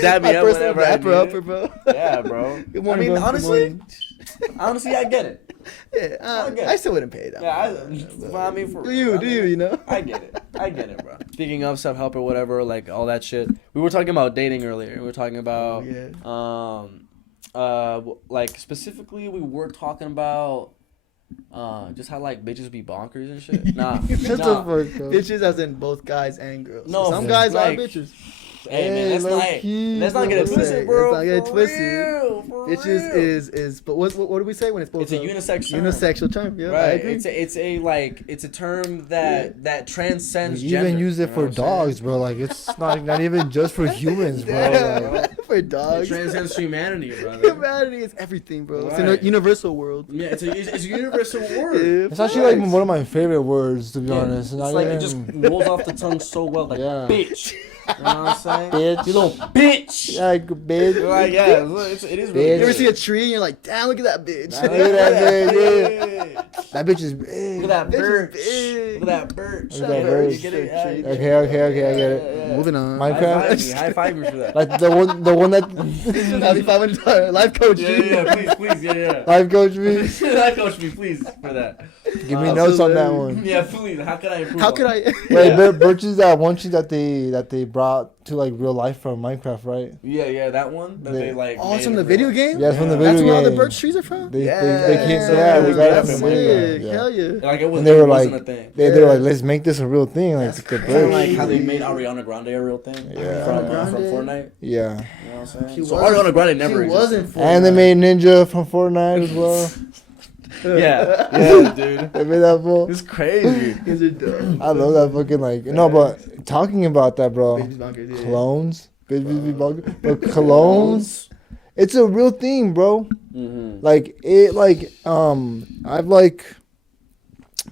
dab me My up personal whenever I dapper need upper, it. bro. Yeah, bro. Good morning, I mean, bro. Good honestly, I get it. morning. I still wouldn't pay that. Yeah, I mean, for do you know? I get it, bro. Speaking of self-help or whatever, like all that shit. We were talking about dating earlier. We were talking about, like specifically, we were talking about, just how like bitches be bonkers and shit. Nah, Bitches as in both guys and girls. No, some guys like, are bitches. Hey man, let's not get it twisted, bro. Let's not get it For twisted. real, for Bitches real. is but what do we say when it's both? It's a unisex term. Unisex term. Yeah, Right. I agree. It's a term that transcends We gender. even use it for dogs, bro. Like it's not even just for humans, bro. Like, For It dogs. transcends humanity, brother. Humanity is everything, bro. It's Right. a universal world. Yeah, it's a universal word. it's actually like one of my favorite words, to be Yeah. honest. It's Not like it even- just rolls off the tongue so well, like Yeah. bitch. You know what I'm saying? Bitch. You little bitch. Like bitch. Like yeah, it is really Bitch. You ever good. see a tree and you're like, damn, look at that bitch. Look at that bitch, Yeah. That bitch is big. Look at that Bitch is birch. big. Look at that birch. Look at that birch. You get it? Yeah, you get Okay, I get it. Yeah. Moving on. Minecraft. High five me for that. Like the one that Happy $500 life coach. Please, yeah. life coach me. Life coach me, please, for that. Give me notes on that one. Yeah, please. How can I improve? How could I? Wait, Birch is that one tree that they brought to like real life from Minecraft, right? Yeah, that one that they like. Oh, it's made from the it video real. game? Yeah, it's from the That's video where all the game. birch trees are from? They came. So Yeah, it they was got it made up from in Minecraft. Sick. Yeah. Hell yeah. Like it was. And they were it wasn't like, a thing. they were like, let's make this a real thing, like the Kind of birch. like how they made Ariana Grande a real thing. Yeah. From Grande. Fortnite. Yeah. You know what I'm saying? She So was- Ariana Grande never She existed. wasn't for And they made Ninja from Fortnite as well. Yeah, dude. They made that fool. It's crazy. Kids are dumb. I love that fucking like no, but talking about that, bro. Baby's bonkers, yeah. Clones, but clones. It's a real thing, bro. Mm-hmm. Like it, like I've like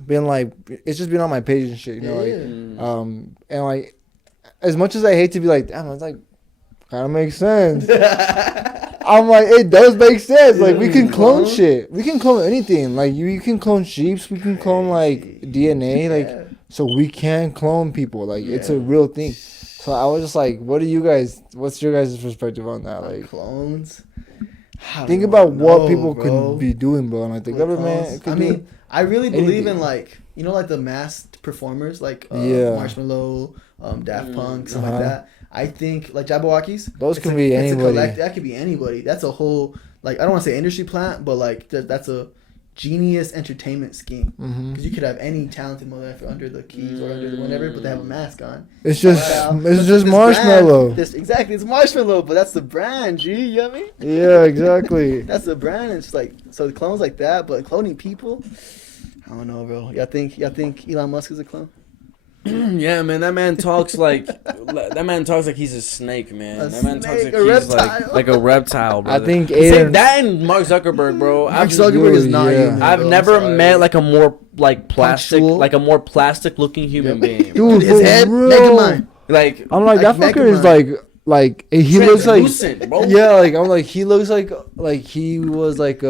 been like it's just been on my page and shit, you know, like and like as much as I hate to be like, damn, it's like kind of makes sense. I'm like, it does make sense. Like we can clone shit. We can clone anything. Like you can clone sheeps. We can clone like DNA. Like so we can clone people. Like it's a real thing. So I was just like, what's your guys' perspective on that? Like Clones. think about what people could be doing, bro. And like the government could I do mean, I really believe anything. in like, you know, like the masked performers, like Yeah. Marshmallow, Daft Punk, something like that. I think like Jabberwockies. Those it's can a- be it's a anybody. that could be anybody. That's a whole like I don't want to say industry plant, but like that's a genius entertainment scheme. Mhm. Because you could have any talented motherfucker under the keys or under the whatever, but they have a mask on. It's just Wow. it's But just this marshmallow. brand, exactly, it's Marshmallow, but that's the brand, G. You know what I mean? Yeah, exactly. That's the brand. It's like so the clones like that, but cloning people, I don't know, bro. Y'all think Elon Musk is a clone? Yeah, man, that man talks like he's a snake, man. A That man talks snake, like a he's reptile. like a reptile, bro. I think Say Aiden. that and Mark Zuckerberg, bro. Mark Zuckerberg is not Yeah. human. I've bro. never I'm sorry. met like a more like plastic, Punctual. like a more plastic looking human being. Dude, his for head, real. Megamind. Like I'm like that Like fucker is Megamind. like he looks like translucent, bro. yeah, like I'm like he looks like he was like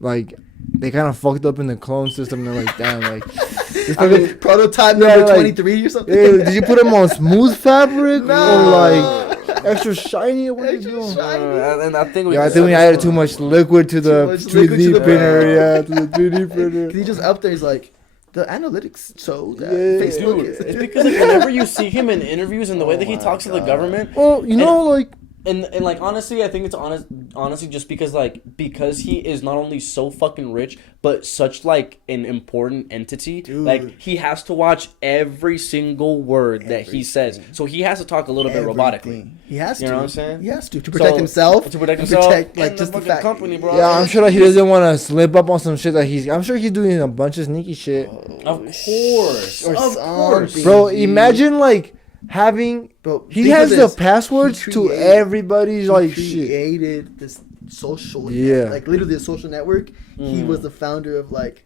like they kind of fucked up in the clone system. And they're like, damn, like this I fucker- mean, prototype Yeah, number like, 23 or something. Hey, did you put him on smooth fabric or like extra shiny. What are you Extra doing? shiny. And I think we. Yeah, I think we added too much liquid to the much liquid 3D to the printer. bro. Yeah, to the 3D printer. Cause he just up there. He's like, the analytics show that Yeah. Facebook Dude, is. it's because like, whenever you see him in interviews and the way Oh that he my talks to the God. government, Well, you know, like and like honestly, I think it's honestly just because he is not only so fucking rich, but such like an important entity. Dude. Like he has to watch every single word that he says, so he has to talk a little bit robotically. Everything. He has to. You know what I'm saying? He has to protect So, himself. to protect and himself protect, like and just the the fucking fact. company, bro. yeah, I'm sure that he doesn't want to slip up on some shit that I'm sure he's doing a bunch of sneaky shit. Of course, Or of course. something. Bro, dude. imagine like having Bro, he think of has the this. passwords He to created- everybody's like he shit. created this social Yeah. like literally a social network. He was the founder of like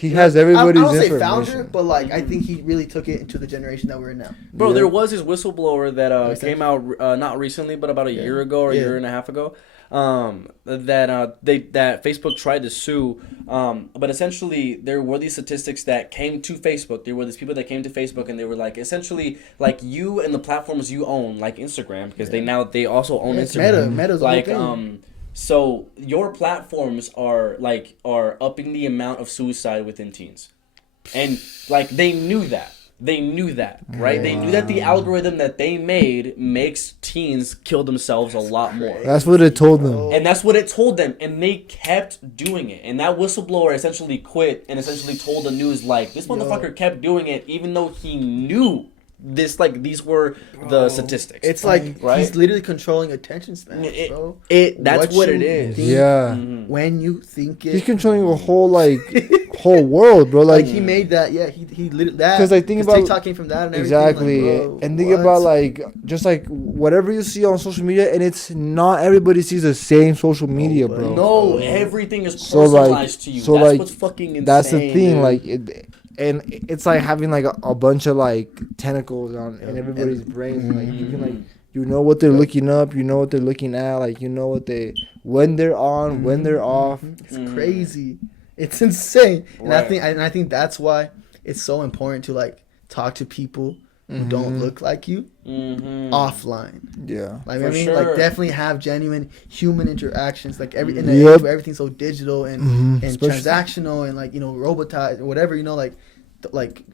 He has everybody's I don't say information. founder, but like I think he really took it into the generation that we're in now. Bro, Yeah. there was his whistleblower that Makes came sense. out not recently, but about a year ago or a Yeah. year and a half ago. That Facebook tried to sue, but essentially there were these statistics that came to Facebook. There were these people that came to Facebook and they were like essentially like you and the platforms you own, like Instagram, because they also own Yeah, it's Instagram. Meta's Like the whole thing. so your platforms are upping the amount of suicide within teens, and like they knew that. They knew that, right? They knew that the algorithm that they made makes teens kill themselves a lot more. That's what it told them. And that's what it told them. And they kept doing it. And that whistleblower essentially quit and essentially told the news, like, this motherfucker kept doing it even though he knew this, like, these were the statistics. It's like right? he's literally controlling attention span, It- bro. That's what it you is. think Yeah. When you think it, He's controlling a whole whole world, bro. like Like he made that. Yeah, he literally that. 'Cause I think about- TikTok came from that and everything. exactly, Like, bro, and think what? about like just like whatever you see on social media, and it's not everybody sees the same social media, bro. No, everything is So, like- personalized to you. so, That's like, what's fucking insane. That's the thing, dude. like and it's like having like a bunch of like tentacles on in everybody's brains. And, like you can like you know what they're looking up, you know what they're looking at, like you know what when they're on, when they're off. It's crazy. It's insane. And Right. I think that's why it's so important to like talk to people who don't look like you offline. Yeah. Like For I mean, sure. like definitely have genuine human interactions. Like in the Yep. age where everything's so digital and Especially- transactional and like robotized or whatever. Like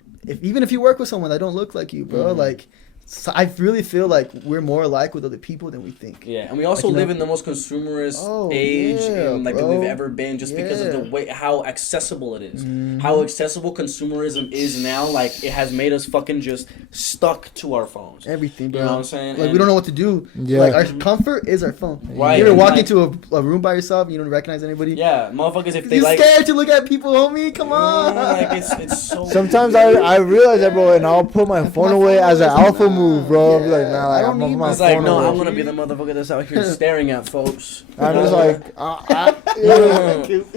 even if you work with someone that don't look like you, bro, like. So I really feel like we're more alike with other people than we think. Yeah, and we also Like, you live know- in the most consumerist Oh, age yeah, that bro. we've ever been, just because of the Yeah. way how accessible it is, how accessible consumerism is now. Like it has made us fucking just stuck to our phones. Everything, bro. You know what I'm saying? Like we And- don't know what to do. Yeah. Like our comfort is our phone. Right, You ever and, walk like- into a room by yourself, and you don't recognize anybody. Yeah, motherfuckers, if they You're like, scared to look at people, homie. Come on. like it's so. Sometimes I realize that, bro, and I'll put my phone away as an alpha move, bro. I'll be like, nah, I like, don't I'm need on my It's like, phone no, away. I'm gonna be the motherfucker that's out here staring at folks. I'm just like,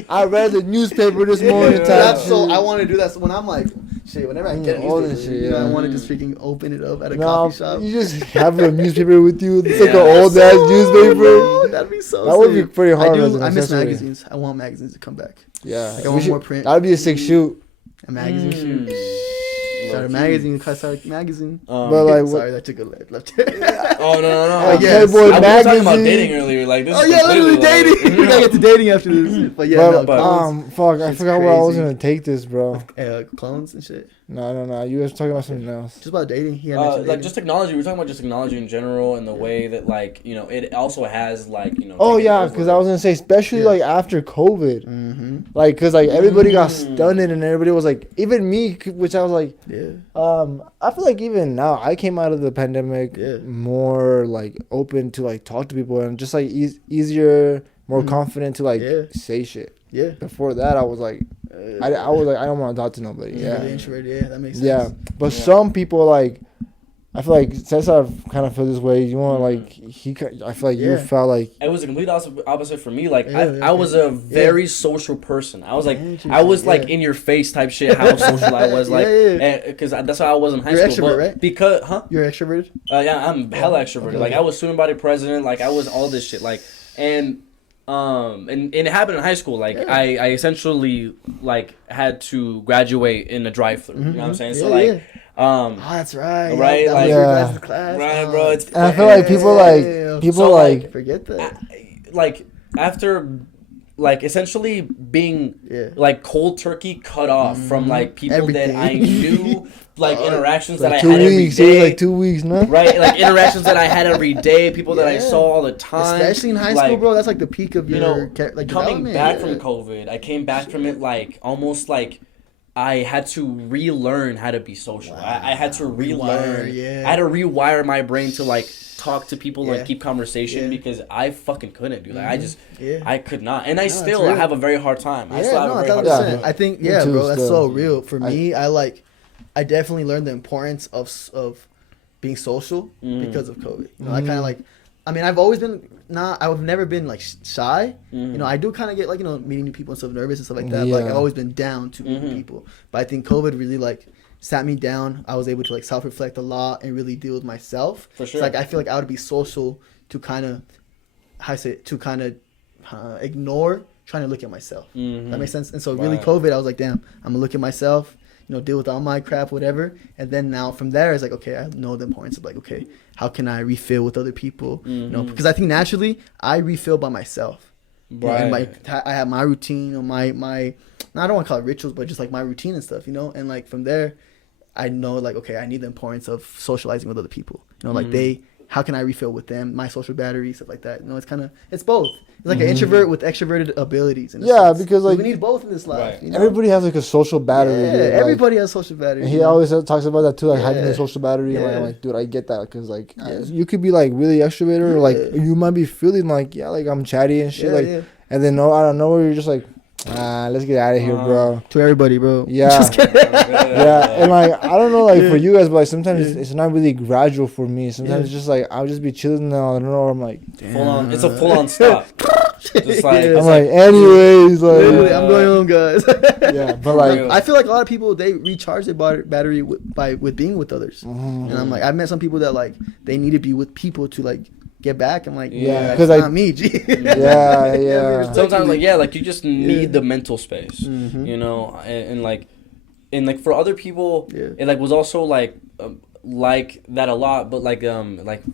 I read the newspaper this morning. Dude, type that's shit. so I want to do that. So when I'm like, shit, whenever I get a all this newspaper, shit, you know, I yeah. want to just freaking open it up at a No, coffee shop. you just have a newspaper with you. It's like Yeah. an old ass So, newspaper. bro, that'd be so. That would be sick. pretty hard as an I miss accessory. magazines. I want magazines to come back. Yeah, Like, I we want should- more print. That would be a sick shoot. A magazine shoot. Start a magazine. Start a magazine. But like, what, Sorry, that took a left. Oh no! like yes. Playboy I was talking about magazine. dating earlier. Like this. Oh is yeah, literally completely, like- dating. We gotta get to dating after this. But yeah, But, no, fuck, I Shit's forgot where I was crazy. gonna take this, bro. clones and shit. No. You guys talking about something else. Just about dating. He had mentioned Like dating. just technology. We're talking about just technology in general and the way that like it also has like Oh taken yeah, over. because I was gonna say, especially Yeah. like after COVID, Mm-hmm. like, cause like everybody got stunned and everybody was like, even me, which I was like, Yeah. I feel like even now I came out of the pandemic Yeah. more like open to like talk to people and just like easier, more confident to like Yeah. say shit. Yeah. Before that, I was like, I was like, I don't want to talk to nobody. Yeah. Yeah, Really introverted. Yeah, that makes sense. yeah. But Yeah. some people like, I feel like Cesar kind of feel this way. You want like I feel like you Yeah. felt like It was a complete opposite for me. Like Yeah, I was a very social person. I was like I was like in your face type shit. How social I was like, Yeah. because that's how I was in high You're school. extrovert, But right? Because You're extroverted. yeah, I'm hella extroverted. Okay. Like I was student body president. Like I was all this shit. Like and it happened in high school. Like Yeah. I essentially like had to graduate in a drive-through. You know what I'm saying? So Yeah, like. yeah. That's right. Right, That was like- your Yeah. guys' class. Right, bro, it's- And I feel like people So, like forget that. like after like essentially being Yeah. like cold turkey cut off from like people that I Everything. knew, like interactions that like I 2 had every weeks. It was day. like 2 weeks, no? Right, like interactions that I had every day, people that I Yeah. saw all the time. Especially in high like, school, bro. That's like the peak of you your know, like coming development. back Yeah. from COVID, I came back from it like almost like I had to relearn how to be social. I had to relearn. Rewire, yeah. I had to rewire my brain to like talk to people, Yeah. like keep conversation Yeah. because I fucking couldn't do that. I just Yeah. I could not, and I it's still real. have a very hard time. I Yeah, still have no, a very hard 1,000%. time. I think, Me yeah, too, bro, that's still. so real. For me, I definitely learned the importance of being social because of COVID. You know, I kind of like, I mean, I've always been I've never been like shy. You know, I do kind of get like, you know, meeting new people and stuff, nervous and stuff like that. But like, Yeah. I've always been down to meet people. But I think COVID really like sat me down. I was able to like self-reflect a lot and really deal with myself. For It's sure. like I feel like I would be social to kind of, how I say it, to kind of ignore trying to look at myself. That makes sense. And so really Right. COVID, I was like, damn, I'm gonna look at myself, you know, deal with all my crap, whatever. And then now from there, it's like, okay, I know the importance of like, okay, how can I refill with other people? You know, because I think naturally I refill by myself. You know, and Right. I have my routine or my I don't want to call it rituals, but just like my routine and stuff, you know. And like from there, I know like, okay, I need the importance of socializing with other people. You know, like how can I refill with them, my social battery, stuff like that. You know, it's both. It's like an introvert with extroverted abilities. In a Yeah, sense. because, like, we need both in this life. Right. You know? Everybody has like a social battery. Yeah, dude, like, everybody has social battery. and he you know? always talks about that too, like having Yeah. a social battery. And Yeah. I'm like, dude, I get that because like Yeah. you could be like really extroverted, or like Yeah. you might be feeling like like I'm chatty and shit, Yeah, like, yeah. and then no, out of nowhere you're just like, let's get out of here, bro. To everybody, bro. Yeah. Just kidding. Yeah, and like I don't know, like for you guys, but like sometimes Yeah. it's not really gradual for me. Sometimes Yeah. it's just like I'll just be chilling now. I don't know. I'm like, Full on, it's a full on stop. Just like Yeah. I'm it's like, anyways, like, Literally, I'm going home, guys. yeah, but like, real. I feel like a lot of people they recharge their battery with being with others, and I'm like, I've met some people that like they need to be with people to like get back. I'm like, Yeah, yeah, 'cause it's I- not me, G. yeah. sometimes like like you just need Yeah. the mental space, you know, and like for other people, Yeah. it like was also like that a lot, but like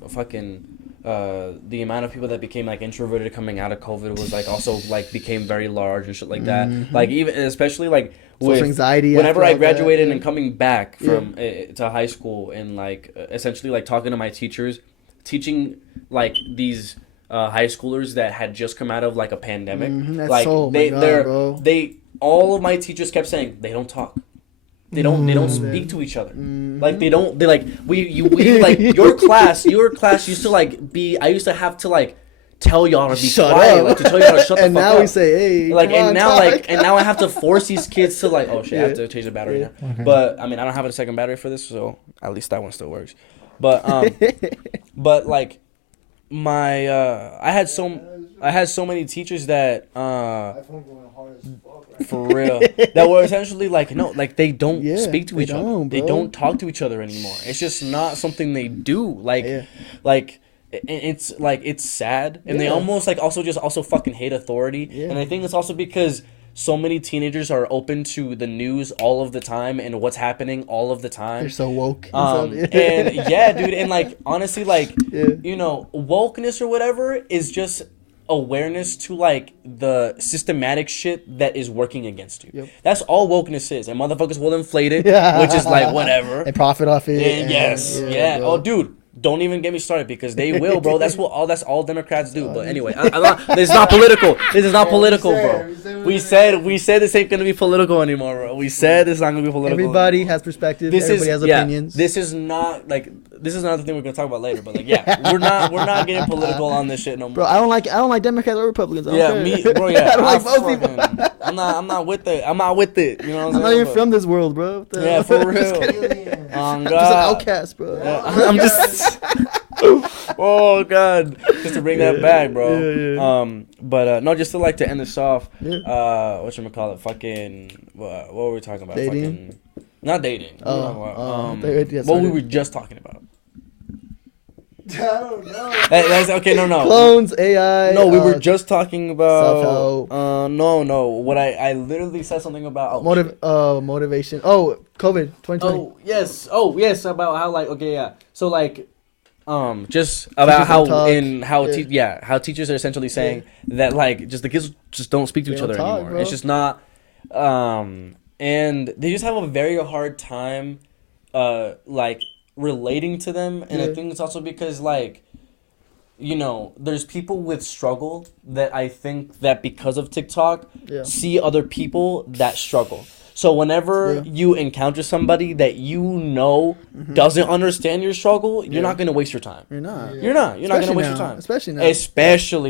fucking. The amount of people that became like introverted coming out of COVID was like also like became very large and shit like that. Like even especially like with Social anxiety. whenever after I all that, graduated yeah. and coming back from to high school and like essentially like talking to my teachers, teaching like these high schoolers that had just come out of like a pandemic. That's Like so, they my God, they're bro. they all of my teachers kept saying they don't talk. They don't speak to each other. Like they like we like your class used to like be I used to have to like tell y'all to be Shut quiet, up. like to tell y'all to shut the And fuck now up. we say, hey, Like come on, and now talk. like and now I have to force these kids to like, oh shit, I have Yeah. to change the battery now. But I mean I don't have a second battery for this, so at least that one still works. But but like my I had so many teachers that for real that were essentially like no, like they don't Yeah, speak to they each other. don't, They bro. don't talk to each other anymore. It's just not something they do. Like Yeah. like it's like it's sad, and they Yeah. almost like also fucking hate authority. Yeah. And I think it's also because so many teenagers are open to the news all of the time and what's happening all of the time. They're so woke. and stuff. And yeah, dude, and like honestly, like Yeah. you know, wokeness or whatever is just awareness to like the systematic shit that is working against you. Yep. That's all wokeness is, and motherfuckers will inflate it, Yeah. which is like whatever. They profit off it. And yes, yeah. bro. Oh, dude, don't even get me started because they will, bro. That's all Democrats do. But anyway, I'm not. This is not political. This is not political, bro. We said this ain't gonna be political anymore, bro. We said it's not gonna be political. Everybody has perspective. Everybody has opinions. This is not like this is not the thing we're gonna talk about later. But like, yeah, we're not getting political on this shit no more. Bro, I don't like Democrats or Republicans. I don't Yeah, care. me, bro. Yeah, I don't like both people. I'm not with it. I'm not with it. You know what I'm I'm saying? not even But- from this world, bro. What the Yeah, hell? for Just real. kidding. Oh, Just an God. outcast, bro. Yeah, I'm just. Oh God, just to bring that back, bro. Yeah. But no, just to like to end this off. Yeah. Whatchamacallit, fucking. What were we talking about? Dating? Fucking, not dating. What were we talking about? yeah, What we sorry. were just talking about. I don't know. That's okay. No. Clones, AI. No, we were just talking about self-help. No. What I literally said something about Motivation. Oh, COVID 2020. Oh yes. About how like okay yeah. So like just about how teachers are essentially saying that like just the kids just don't speak to They each don't other talk, anymore. bro. It's just not and they just have a very hard time like relating to them, and I think it's also because like you know there's people with struggle that I think that because of TikTok see other people that struggle. So whenever you encounter somebody that you know doesn't understand your struggle, you're not gonna waste your time. You're not. You're not gonna waste now, your time. Especially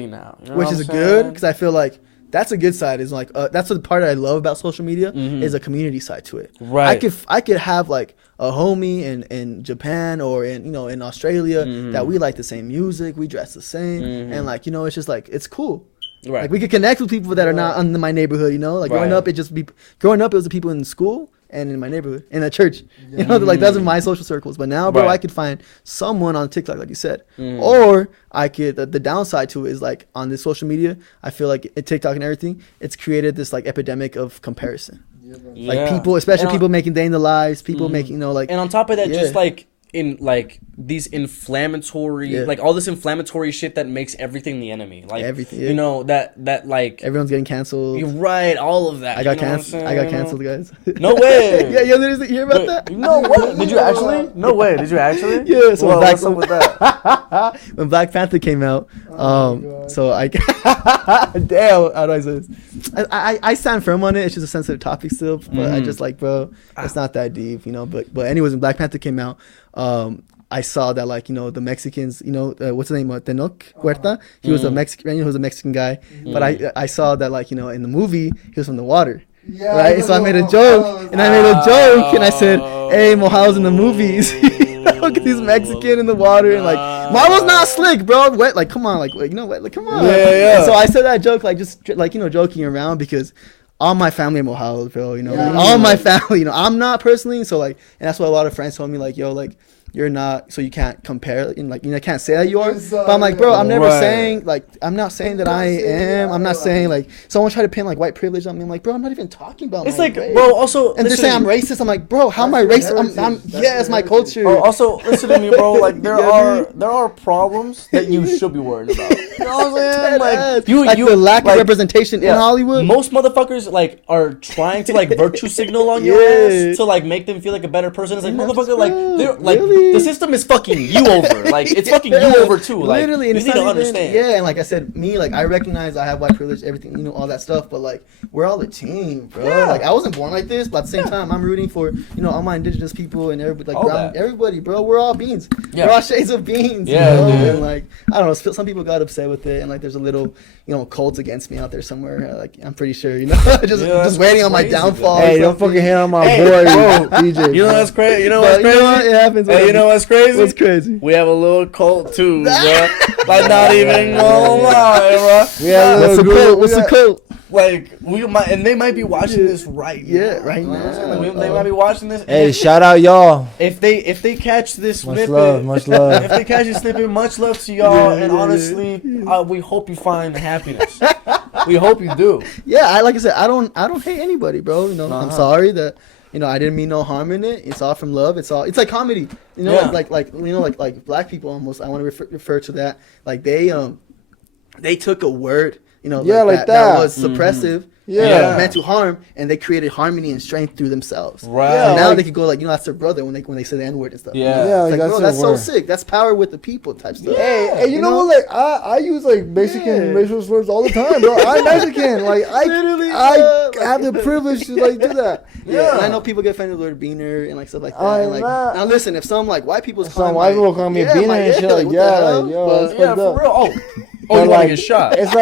now. You know Which what is I'm good saying? because I feel like that's a good side. Is like that's the part I love about social media is a community side to it. Right. I could have like a homie in Japan or in Australia that we like the same music, we dress the same, and like it's just like it's cool. Right. Like we could connect with people that are not in my neighborhood. Like growing up, it was the people in school and in my neighborhood, in the church. Like those are my social circles. But now, bro, I could find someone on TikTok, like you said, or I could. The downside to it is like on this social media, I feel like TikTok and everything, it's created this like epidemic of comparison. Like people, especially people making day in the lives, people making like. And on top of that, just like in like these inflammatory like all this inflammatory shit that makes everything the enemy, like everything that like everyone's getting canceled. You're right, all of that. I got canceled, guys. No way. Yeah, you didn't hear about that? No, what? Did you actually? No way. Did you actually? Yeah. So what's up with that? When Black Panther came out, so I damn, how do I say this? I stand firm on it. It's just a sensitive topic still, but I just like, bro, it's not that deep, But anyways, when Black Panther came out, I saw that like the Mexicans, what's the name of Tenoch Huerta? He was a Mexican, he was a Mexican guy, but I saw that like in the movie he was from the water. Yeah, right, so I made a joke, and I said, "Hey, Mojal's in the movies. Look at these Mexican in the water, and like Marvel's not slick, bro. Wet, like come on, like wet, like come on." Yeah. And so I said that joke, like just like joking around because all my family are Mojados, bro. All my family, I'm not personally, so like, and that's why a lot of friends told me like, yo, like. You're not, so you can't compare, and like I can't say that you are. But I'm like, bro, I'm never saying like I'm not saying that I am. I'm not saying like someone tried to pin like white privilege on me. I'm like, bro, I'm not even talking about. It's my like, race. Bro, also, and they're saying I'm racist. I'm like, bro, how am I racist? I'm it's my culture. Bro, also, listen to me, bro. Like there are problems that you should be worried about. You know what I'm saying? Like you the lack of representation in Hollywood. Most motherfuckers like are trying to like virtue signal on your ass to like make them feel like a better person. It's like motherfucker, like they're like the system is fucking you over. Like it's fucking you over too. Like literally, you need to understand. Yeah, and like I said, me like I recognize I have white privilege, everything, all that stuff. But like we're all a team, bro. Yeah. Like I wasn't born like this, but at the same time, I'm rooting for all my indigenous people and everybody, like brown, everybody, bro. We're all beans. Yeah. We're all shades of beans. Yeah, and like I don't know, some people got upset with it, and like there's a little cult against me out there somewhere. Like I'm pretty sure, just waiting on my downfall. Hey, don't fucking hit on my boy, DJ. You know what's crazy? You know what's crazy? It happens. Hey, you know what's crazy? What's crazy? We have a little cult too, bro. Like not even gonna lie, bro. Yeah, what's the cult? Like we might, and they might be watching this right now. Yeah, right now. Like, they might be watching this. Hey, shout out y'all. If they catch this much snippet, love, much love. If they catch this snippet, much love to y'all. And honestly, we hope you find happiness. We hope you do. Yeah, like I said, I don't hate anybody, bro. I'm sorry that I didn't mean no harm in it. It's all from love. It's like comedy. Like black people almost. I want to refer to that. Like they took a word. That was suppressive. Meant to harm, and they created harmony and strength through themselves. Right. So now they could go that's their brother when they say the N-word and stuff. Yeah. Like, bro, that's so sick. That's power with the people type stuff. Hey, you know what? Like I use like Mexican racial slurs all the time, bro. I'm Mexican. Like I have the privilege to like do that. Yeah. And I know people get offended with the word beaner and like stuff like that. And, like now listen, if some like white people white people call me beaner and shit, like for real. Oh, you want to get shot? It's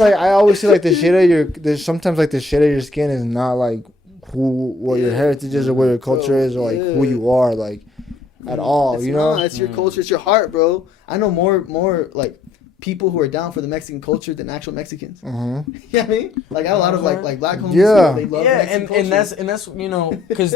like I always see like the shade of sometimes like the shade of your skin is not like what your heritage is or what your culture is or like who you are like at all. It's it's your culture, it's your heart, bro. I know more like people who are down for the Mexican culture than actual Mexicans. Mm-hmm. You know what I mean? Like I have a lot of like black homies. Yeah. They love Yeah, Mexican culture. and that's because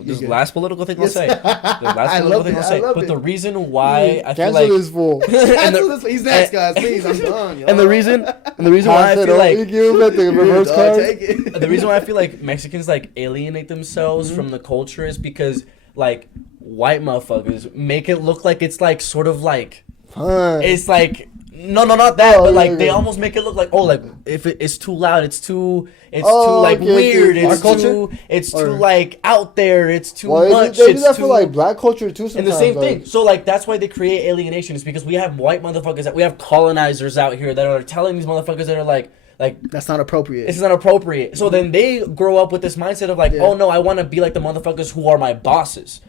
this good. last political thing I'll say. The last I political love thing it, I'll I say. love But it. the reason why I feel Cancel like this fool. Cancel this. He's next, guys. Please, I'm done. and the reason why I Pass it feel up. You like give him the reverse Dog, card. take it. the reason why I feel like Mexicans like alienate themselves from the culture is because like white motherfuckers make it look like it's like sort of like Fun. it's like no not that Oh, but yeah, like yeah. they almost make it look like like if it's too loud it's too Oh, like okay, weird okay. it's Our too it's Or- too like out there it's too Well, much they do it's that too for like black culture too. Sometimes, and the same like, thing. So like that's why they create alienation. Is because we have white motherfuckers that we have colonizers out here that are telling these motherfuckers that are like That's not appropriate. this is not appropriate. So then they grow up with this mindset of like, Yeah. oh no, I want to be like the motherfuckers who are my bosses.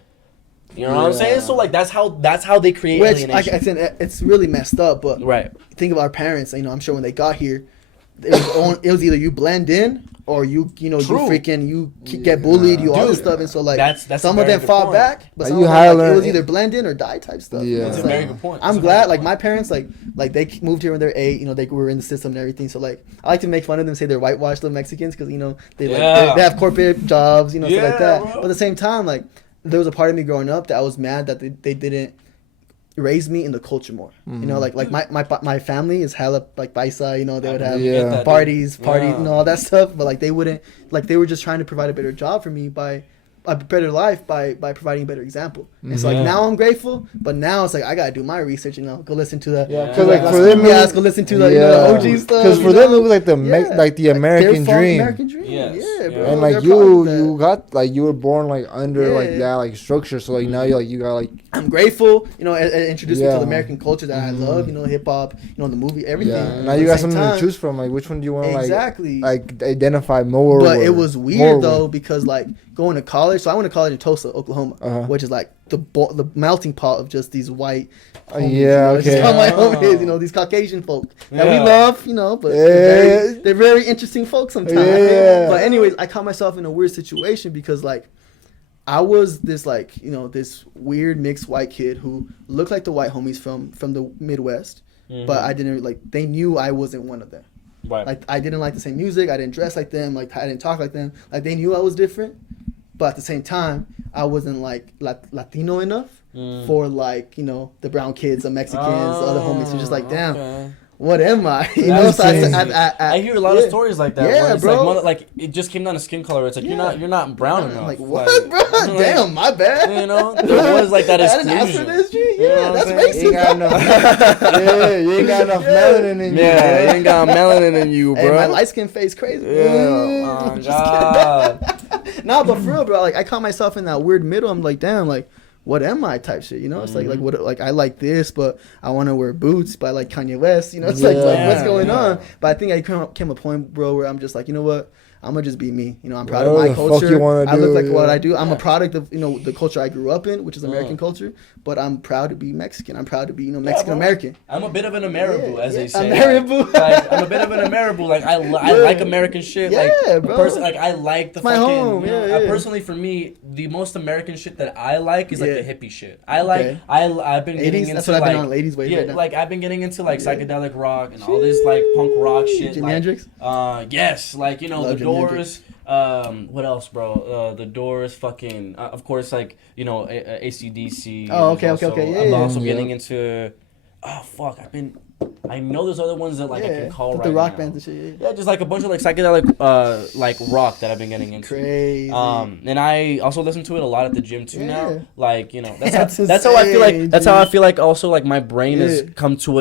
You know what I'm saying? So like that's how they create Which alienation. I said it's really messed up. But Right. think of our parents. You know, I'm sure when they got here, it was either you blend in or you know True. you get bullied, you all this Dude, stuff, and so like that's some a of very them good fought point. back, but Like, some you of them, had to like, it learn- was either blend in or die type stuff. Yeah. That's a It's very like, good point. I'm That's a glad, very like good my parents, like they moved here when they're 8. You know, they were in the system and everything. So like, I like to make fun of them, say they're whitewashed little Mexicans because you know they like Yeah. they have corporate jobs, you know, stuff like Yeah, that. bro. But at the same time, like there was a part of me growing up that I was mad that they didn't raise me in the culture more. You know, like my family is hella like paisa. You know, they would have Yeah. Get parties, Yeah. and all that stuff. But like they wouldn't, like they were just trying to provide a better job for me by a better life by providing a better example. And so like Yeah. now I'm grateful, but now it's like I gotta do my research and go listen to the Yeah, because, like, Las for them, Cumbias, go listen to the, you know, the OG stuff. Because you for them, know? it was like the Yeah. like the Like, American they're from dream. American dream. Yes. Yeah, Yeah. bro. And like They're proud of that. you got like you were born like under like Yeah. that like structure. So like now you got like I'm grateful, you know, it introduced me to Yeah. the American culture that I love, you know, hip hop, you know, the movie, everything. yeah. At Now the you got same something time, to choose from. Like which one do you want to Exactly. like identify more? But it with? was More weird though with? because like going to college. So I went to college in Tulsa, Oklahoma, Uh-huh. which is like the melting pot of just these white. Homies, Yeah, you know, just okay. call my Oh. homies, you know, these Caucasian folk that we Yeah. love, you know, but Yeah. they're very interesting folks sometimes. Yeah. But anyways, I caught myself in a weird situation because like I was this like, you know, this weird mixed white kid who looked like the white homies from the Midwest, but I didn't like, they knew I wasn't one of them. Right. Like I didn't like the same music, I didn't dress like them, like I didn't talk like them. Like they knew I was different, but at the same time, I wasn't like Latino enough for like, you know, the brown kids, the Mexicans, the other homies. You're just like, damn, Okay. what am I? You That's know, so crazy. I hear a lot of yeah. stories like that. Yeah, where it's bro. like it just came down to skin color. It's like Yeah. you're not brown I'm enough. like, what, bro? Damn, my bad. You know, there was like that I didn't ask for exclusion. this, G. You know Yeah, what that's I'm saying? You ain't got enough. Yeah, you ain't got enough melanin in you. Yeah, you ain't got melanin in you, Hey, bro. my light skin face crazy. Yeah, oh my God. No, but for real, bro. Like I caught myself in that weird middle. I'm like, damn, like, what am I? Type shit. You know, it's like what like I like this, but I want to wear boots by like Kanye West. You know, it's like what's going Yeah. on? But I think I came a point, bro, where I'm just like, you know what? I'm gonna just be me. You know, I'm proud Whatever of my the fuck culture. you wanna I look do, like what yeah. I do. I'm a product of, you know, the culture I grew up in, which is American culture. But I'm proud to be Mexican. I'm proud to be, you know, Mexican American. I'm a bit of an Ameribu, Yeah, as they yeah, say. Ameribu. Like, I'm a bit of an Ameribu. Like I like American shit. Yeah, like bro. like I like the It's my fucking. home, You know, yeah, yeah. Personally, for me, the most American shit that I like is like Yeah. the hippie shit. I like. Okay. I've been getting 80s. into That's what I've like been on ladies' wave yeah, right now. like I've been getting into like psychedelic rock and all this like punk rock shit. Jimi like, Hendrix? Yes, like you know Love the Jimi Doors. Hendrix. What else, bro? The Doors, fucking. Of course, like you know, AC/DC. Oh, and okay, okay, yeah, I'm yeah. also Yeah. getting into. Oh fuck! I know there's other ones that like I can call like right the rock now. bands and shit. Yeah. Yeah, just like a bunch of like psychedelic like rock that I've been getting into. Crazy. And I also listen to it a lot at the gym too now. Yeah. Like, you know, That's that's how I feel like insane, that's how I dude. feel like also like my brain has Yeah. come to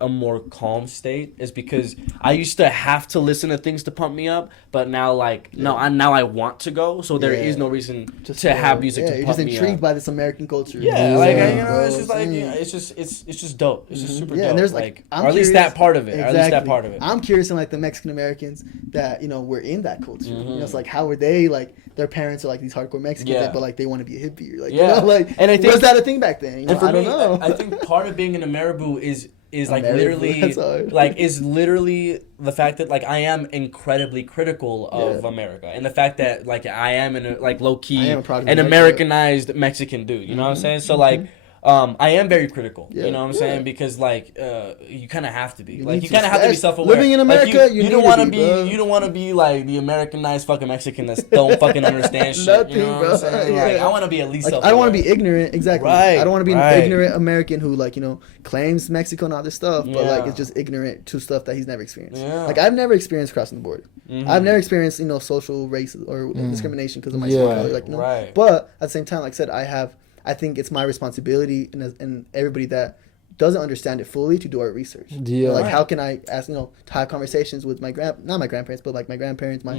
a more calm state is because I used to have to listen to things to pump me up, but now like now I want to go, so there Yeah. is no reason Just to have music yeah, to you're pump just me intrigued up. by this American culture. Yeah, like Yeah, you know, bro, it's just like you know, mm. it's just dope. It's just super Yeah, dope. and there's, like, like, I'm or at least curious- that part of it. Or at least that part of it. I'm curious in like the Mexican Americans that, you know, were in that culture. You know, Mhm. it's like how were they like their parents are like these hardcore Mexicans, Yeah. but like they want to be a hippie. Like, Yeah. you know, like And I think- was that a thing back then? You know, And for I don't me, know. I think part of being an Ameribu is like Ameribu, literally that's hard. like is literally the fact that like I am incredibly critical of Yeah. America and the fact that like I am like low I key am proud of an America. Americanized Mexican dude. You know what I'm saying? So like I am very critical. Yeah, You know what I'm yeah. saying? Because like you kind of have to be. You Like need you to, kind of have to be especially self-aware. living in Like, America, you don't need want to to be, bro. You don't want to be like the Americanized fucking Mexican that don't fucking understand shit. Nothing, You know what bro. I'm saying? Yeah. Like I want to be at least Like, self-aware. I don't want to be ignorant. Exactly. Right, I don't want to be right. an ignorant American who, like, you know, claims Mexico and all this stuff, but like Yeah. is just ignorant to stuff that he's never experienced. Yeah. Like I've never experienced crossing the border. Mhm. I've never experienced, you know, social race or discrimination because of my Yeah. skin color. Like, you know. Right. But at the same time, like I said, I think it's my responsibility and everybody that doesn't understand it fully to do our research. Yeah. Like how can I ask, you know, to have conversations with not my grandparents, but like my grandparents, my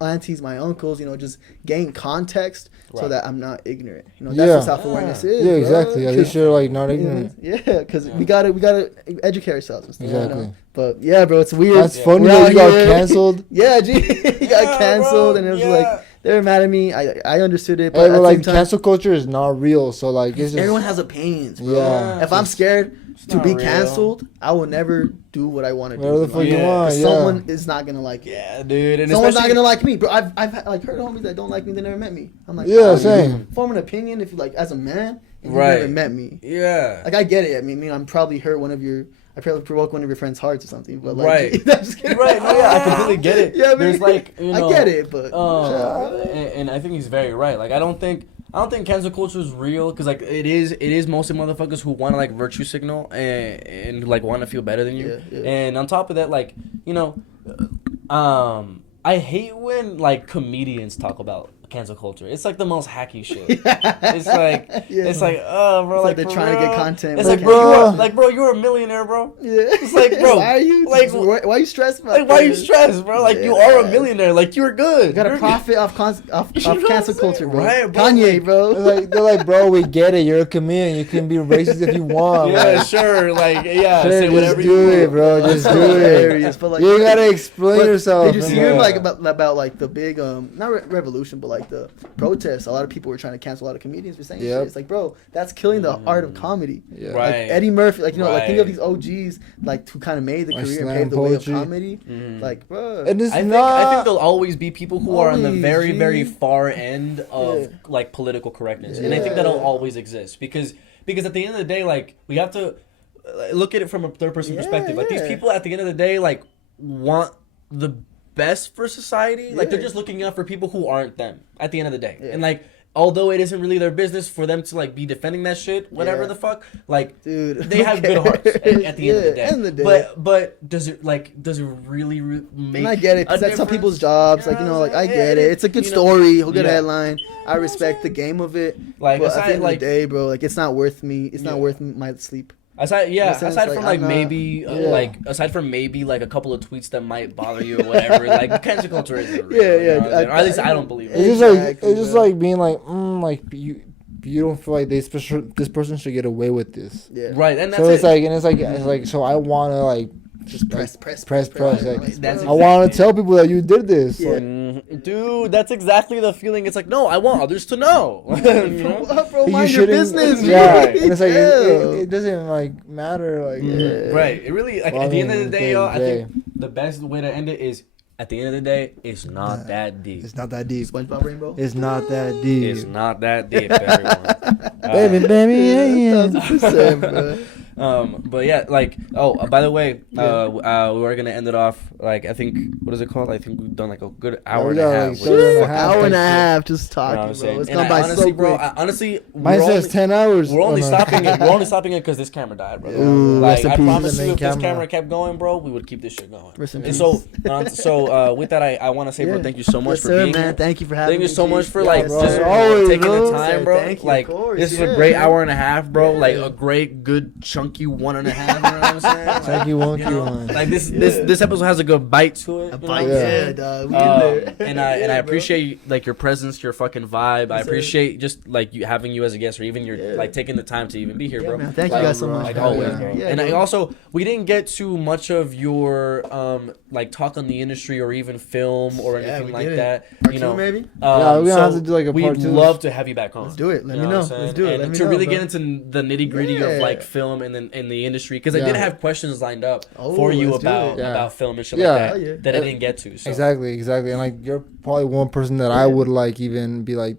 aunties, my uncles, you know, just gain context so Right. that I'm not ignorant. You know, Yeah. that's what self-awareness is. Yeah, bro. exactly. At least you're like not ignorant. Yeah, because we gotta educate ourselves and stuff. Exactly. You know? But yeah, bro, it's weird. That's funny We're that out you got here. canceled. Yeah, G, he got Yeah, canceled, bro, and it was yeah. like they were mad at me. I understood it, but Hey, at but the like same time, cancel culture is not real. So like it's just everyone has opinions, bro. Yeah. If I'm scared to not be real. canceled, I will never do what I want to do. whatever the fuck you Yeah. want. 'Cause Yeah. someone is not gonna like it. Yeah, dude. And Someone's not especially- gonna like me, bro. I've like heard homies that don't like me. They never met me. I'm like, Yeah, how do you same. form an opinion if you like as a man and you Right. never met me. Yeah. Like I get it. I mean, I'm probably I probably provoked one of your friends' hearts or something. But like, Right. I'm just kidding. Right, no, yeah, I completely get it. Yeah, I mean, There's like, you know, I get it, but and I think he's very right. Like I don't think cancel culture is real because like it is mostly motherfuckers who want to like virtue signal and like want to feel better than you. Yeah, yeah. And on top of that, like you know, I hate when like comedians talk about cancel culture. It's like the most hacky shit. It's like Yeah. it's like bro, It's like like they're for trying to get real? content, It's bro. like bro, you're a millionaire, bro. yeah. It's like, bro, why are you like, why are you stressed about Like, why are you this? stressed, bro? Like, you Yeah. are a millionaire. Like, you're good. You gotta You're profit off You know what cancel I'm culture, saying? bro. Right, bro, Kanye, like- bro. They're like, bro, we get it. You're a comedian. You can be racist if you want. Yeah, Like, sure. Like, yeah, sure, say just whatever do you it, want. bro. Just do it. Hilarious, but like You gotta explain but yourself. Did you see him man. like about like the big not revolution, but like the protests? A lot of people were trying to cancel a lot of comedians for saying Yep. shit. It's like, bro, that's killing the art of comedy. Yeah. Right. Like Eddie Murphy, like you know, like think of Right. these OGs, like who kind of made the Like career, slam paved the way of poetry. comedy. Mhm. Like, bro, And it's I think not. there'll always be people who are on the Always, very, G. very far end of Yeah. like political correctness, and I think Yeah. that'll always exist because at the end of the day, like we have to look at it from a third person perspective. Like these yeah. people at the end of the day, like want the best for society. Like they're Yeah. just looking out for people who aren't them at the end of the day, Yeah. and like. Although it isn't really their business for them to like be defending that shit, whatever Yeah. the fuck, like dude, they have good hearts at the end of the day. End of the day. But does it really make? And I get it. 'Cause a that's some difference? people's jobs. You Like, you know know, what like I'm I saying? get Yeah, it. It's a good you know, story. He'll get a yeah. headline. I respect the game of it. Like, But aside, at the end like- of the day, bro, like it's not worth me. It's not Yeah. worth my sleep. Aside, In a sense, aside like, from like I'm not- maybe yeah. like aside from maybe like a couple of tweets that might bother you or whatever, like cancel culture isn't real. Yeah, you know yeah, what I'm saying? Or at least I don't believe It's it. just like Exactly, it's just bro. like being like you don't feel like this person should get away with this. Yeah. Right, and that's So it's it. like it's like so I want to like Just press. Press, like, That's I want to tell people that you did this. Yeah. Like, Dude, that's exactly the feeling. It's like, no, I want others to know. You know? Bro, you mind your shouldn't- business. Yeah, dude. and it's like Yeah. it doesn't like matter. Like Yeah. Right. It really like Well, at the I end of mean, the day, day yo, to I day. think the best way to end it is at the end of the day, it's not that deep. it's not that deep. SpongeBob Rainbow. It's not that deep. It's not that deep, everyone. Baby, yeah, yeah. 1000%, bro. But yeah, like, by the way, we were gonna end it off. Like, I think, what is it called? I think we've done like a good hour and we a got, half. like, which 30 is and a fucking half. Hour and a crazy. half just You know what talking, I'm saying? bro. It's And gone I by honestly, so bro, quick. honestly, Mine says 10 hours. we're only Oh, no. stopping it. We're only stopping it because this camera died, bro. Ooh, Like, rest in I peace. promise The you, main if this camera. camera kept going, bro, we would keep this shit going. Rest in And peace. so, with that, I want to say, bro, Yeah. thank you so much Yes, for sir, being man. here. Thank you for having Thank me. you so G. much for Yeah, like bro. just Always, taking bro. the time, bro. Thank you, Like of course, this is a yeah. great hour and a half, bro. Yeah. Like a great, good, chunky 1.5. You know what I'm saying? Like, Thank you, won't you you, know, one. like this episode has a good bite to it. A you know bite, what I'm saying? yeah, dog. We in there. And I Yeah, bro. appreciate like your presence, your fucking vibe. I Yes, sir. appreciate just like you having you as a guest, or even your Yeah. like taking the time to even be here, Yeah, bro. man. Thank Like, you guys so much. like for always, having bro. me. Yeah, And I bro. also we didn't get to much of your like talk on the industry or even film or Yeah, anything we like did it. that. Part you two, know, maybe. Yeah, we're gonna have to do, like, a part We'd two. love to have you back on. Let's do it. Let me You know. what I'm Let's saying? do it. And Let me to know, really bro. get into the nitty gritty of Yeah. like film and then in the industry, because I Yeah. did have questions lined up Oh, for you let's do about it. Yeah. about film and shit Yeah. like that Oh, yeah. that I didn't get to. So. Exactly. And like you're probably one person that I would like even be like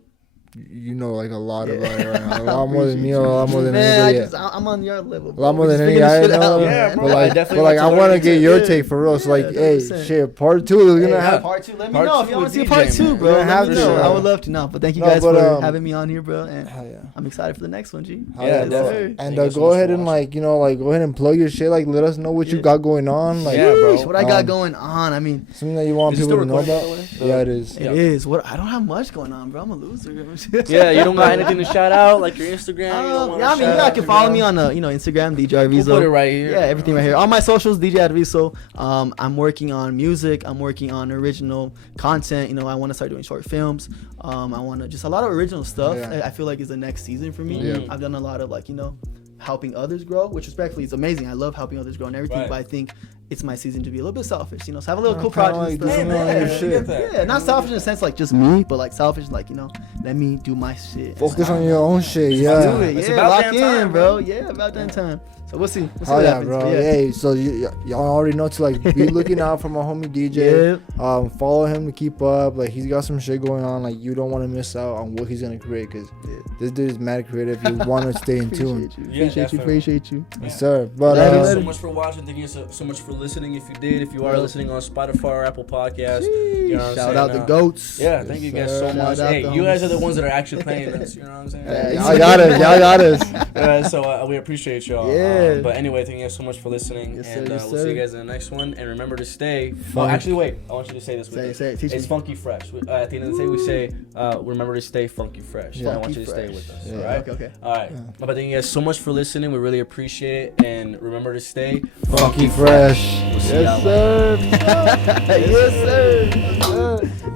you know like a lot about it right now. A lot more than me, a lot more than Man, anybody. I'm on your level. A lot more We're than just any figuring I shit know. out, Yeah, man. bro. But I like, definitely but like want I to want to learn get it. your Yeah. take for real. So like, Yeah, hey, 100%. shit, part 2 is gonna Hey, have. Part 2. Let me Part know if 2 you want with to see DJ, part 2, man. bro. We're Let gonna have me to, know. bro. I would love to know. But thank you No, guys but, for having me on here, bro. And Hell yeah. I'm excited for the next one, G. Hell Yeah, bro. definitely. And Thank you so go much ahead for and watching. like, you know, like go ahead and plug your shit. Like, let us know what you got going on. Like, Yeah, bro. What I got Um, going on. I mean, something that you want Is it people to still know recording, about. by the way? Yeah, it is. it is. What I don't have much going on, bro. I'm a loser. Yeah, you don't got anything to shout out, like your Instagram. You don't wanna Yeah, I mean, you shout guys out can your follow girl? me on Instagram, DJ We'll Arviso. put it right here. Yeah, everything right here. On my socials, DJ Arviso. I'm working on music. I'm working on original content. You know, I want to start doing short films. I want to just a lot of original stuff. Yeah. I feel like is the next season for me. Yeah. I've done a lot of like, you know, helping others grow, which respectfully is amazing. I love helping others grow and everything, Right. but I think it's my season to be a little bit selfish, you know, so have a little Yeah, cool kinda project like and stuff. doing all your Yeah, shit. yeah, not selfish in the sense like just me, but like selfish like, you know, let me do my shit. Focus on your own shit. Do Yeah. it. It's Yeah, about lock damn in, time, bro. Yeah, about that time. So we'll see. We'll see Hell what yeah, happens. bro. But Hey, so y'all already know to like be looking out for my homie DJ. Yeah. Follow him to keep up. Like he's got some shit going on. Like you don't want to miss out on what he's gonna create because Yeah. this dude is mad creative. You want to stay in tune. Appreciate you. Yeah, Appreciate you. definitely. Appreciate you. Yes, sir. But Let Thank you it- so much for watching. Thank you so much for listening. If you did, if you are Yeah. listening on Spotify or Apple Podcasts, you know what I'm Shout saying? out the goats. Yeah, thank you guys so Shout much. out Hey, the you guys homies. are the ones that are actually playing this. You know what I'm saying? Yeah, y'all got us. Y'all got us. So we appreciate y'all. Yeah. But anyway, thank you guys so much for listening, Yes, sir, and yes, we'll see you sir. guys in the next one. And remember to stay. Oh, Funk. actually, wait. I want you to say this with Say it, us. say it, teach It's me. funky fresh. At the end of the day, we say, remember to stay funky fresh. Yeah. I want you to Funky stay fresh. with us. Yeah. All right. Okay. All right. Yeah. But thank you guys so much for listening. We really appreciate it. And remember to stay Funky fresh. We'll see y'all Yes, sir. Yes, sir. Yes, sir.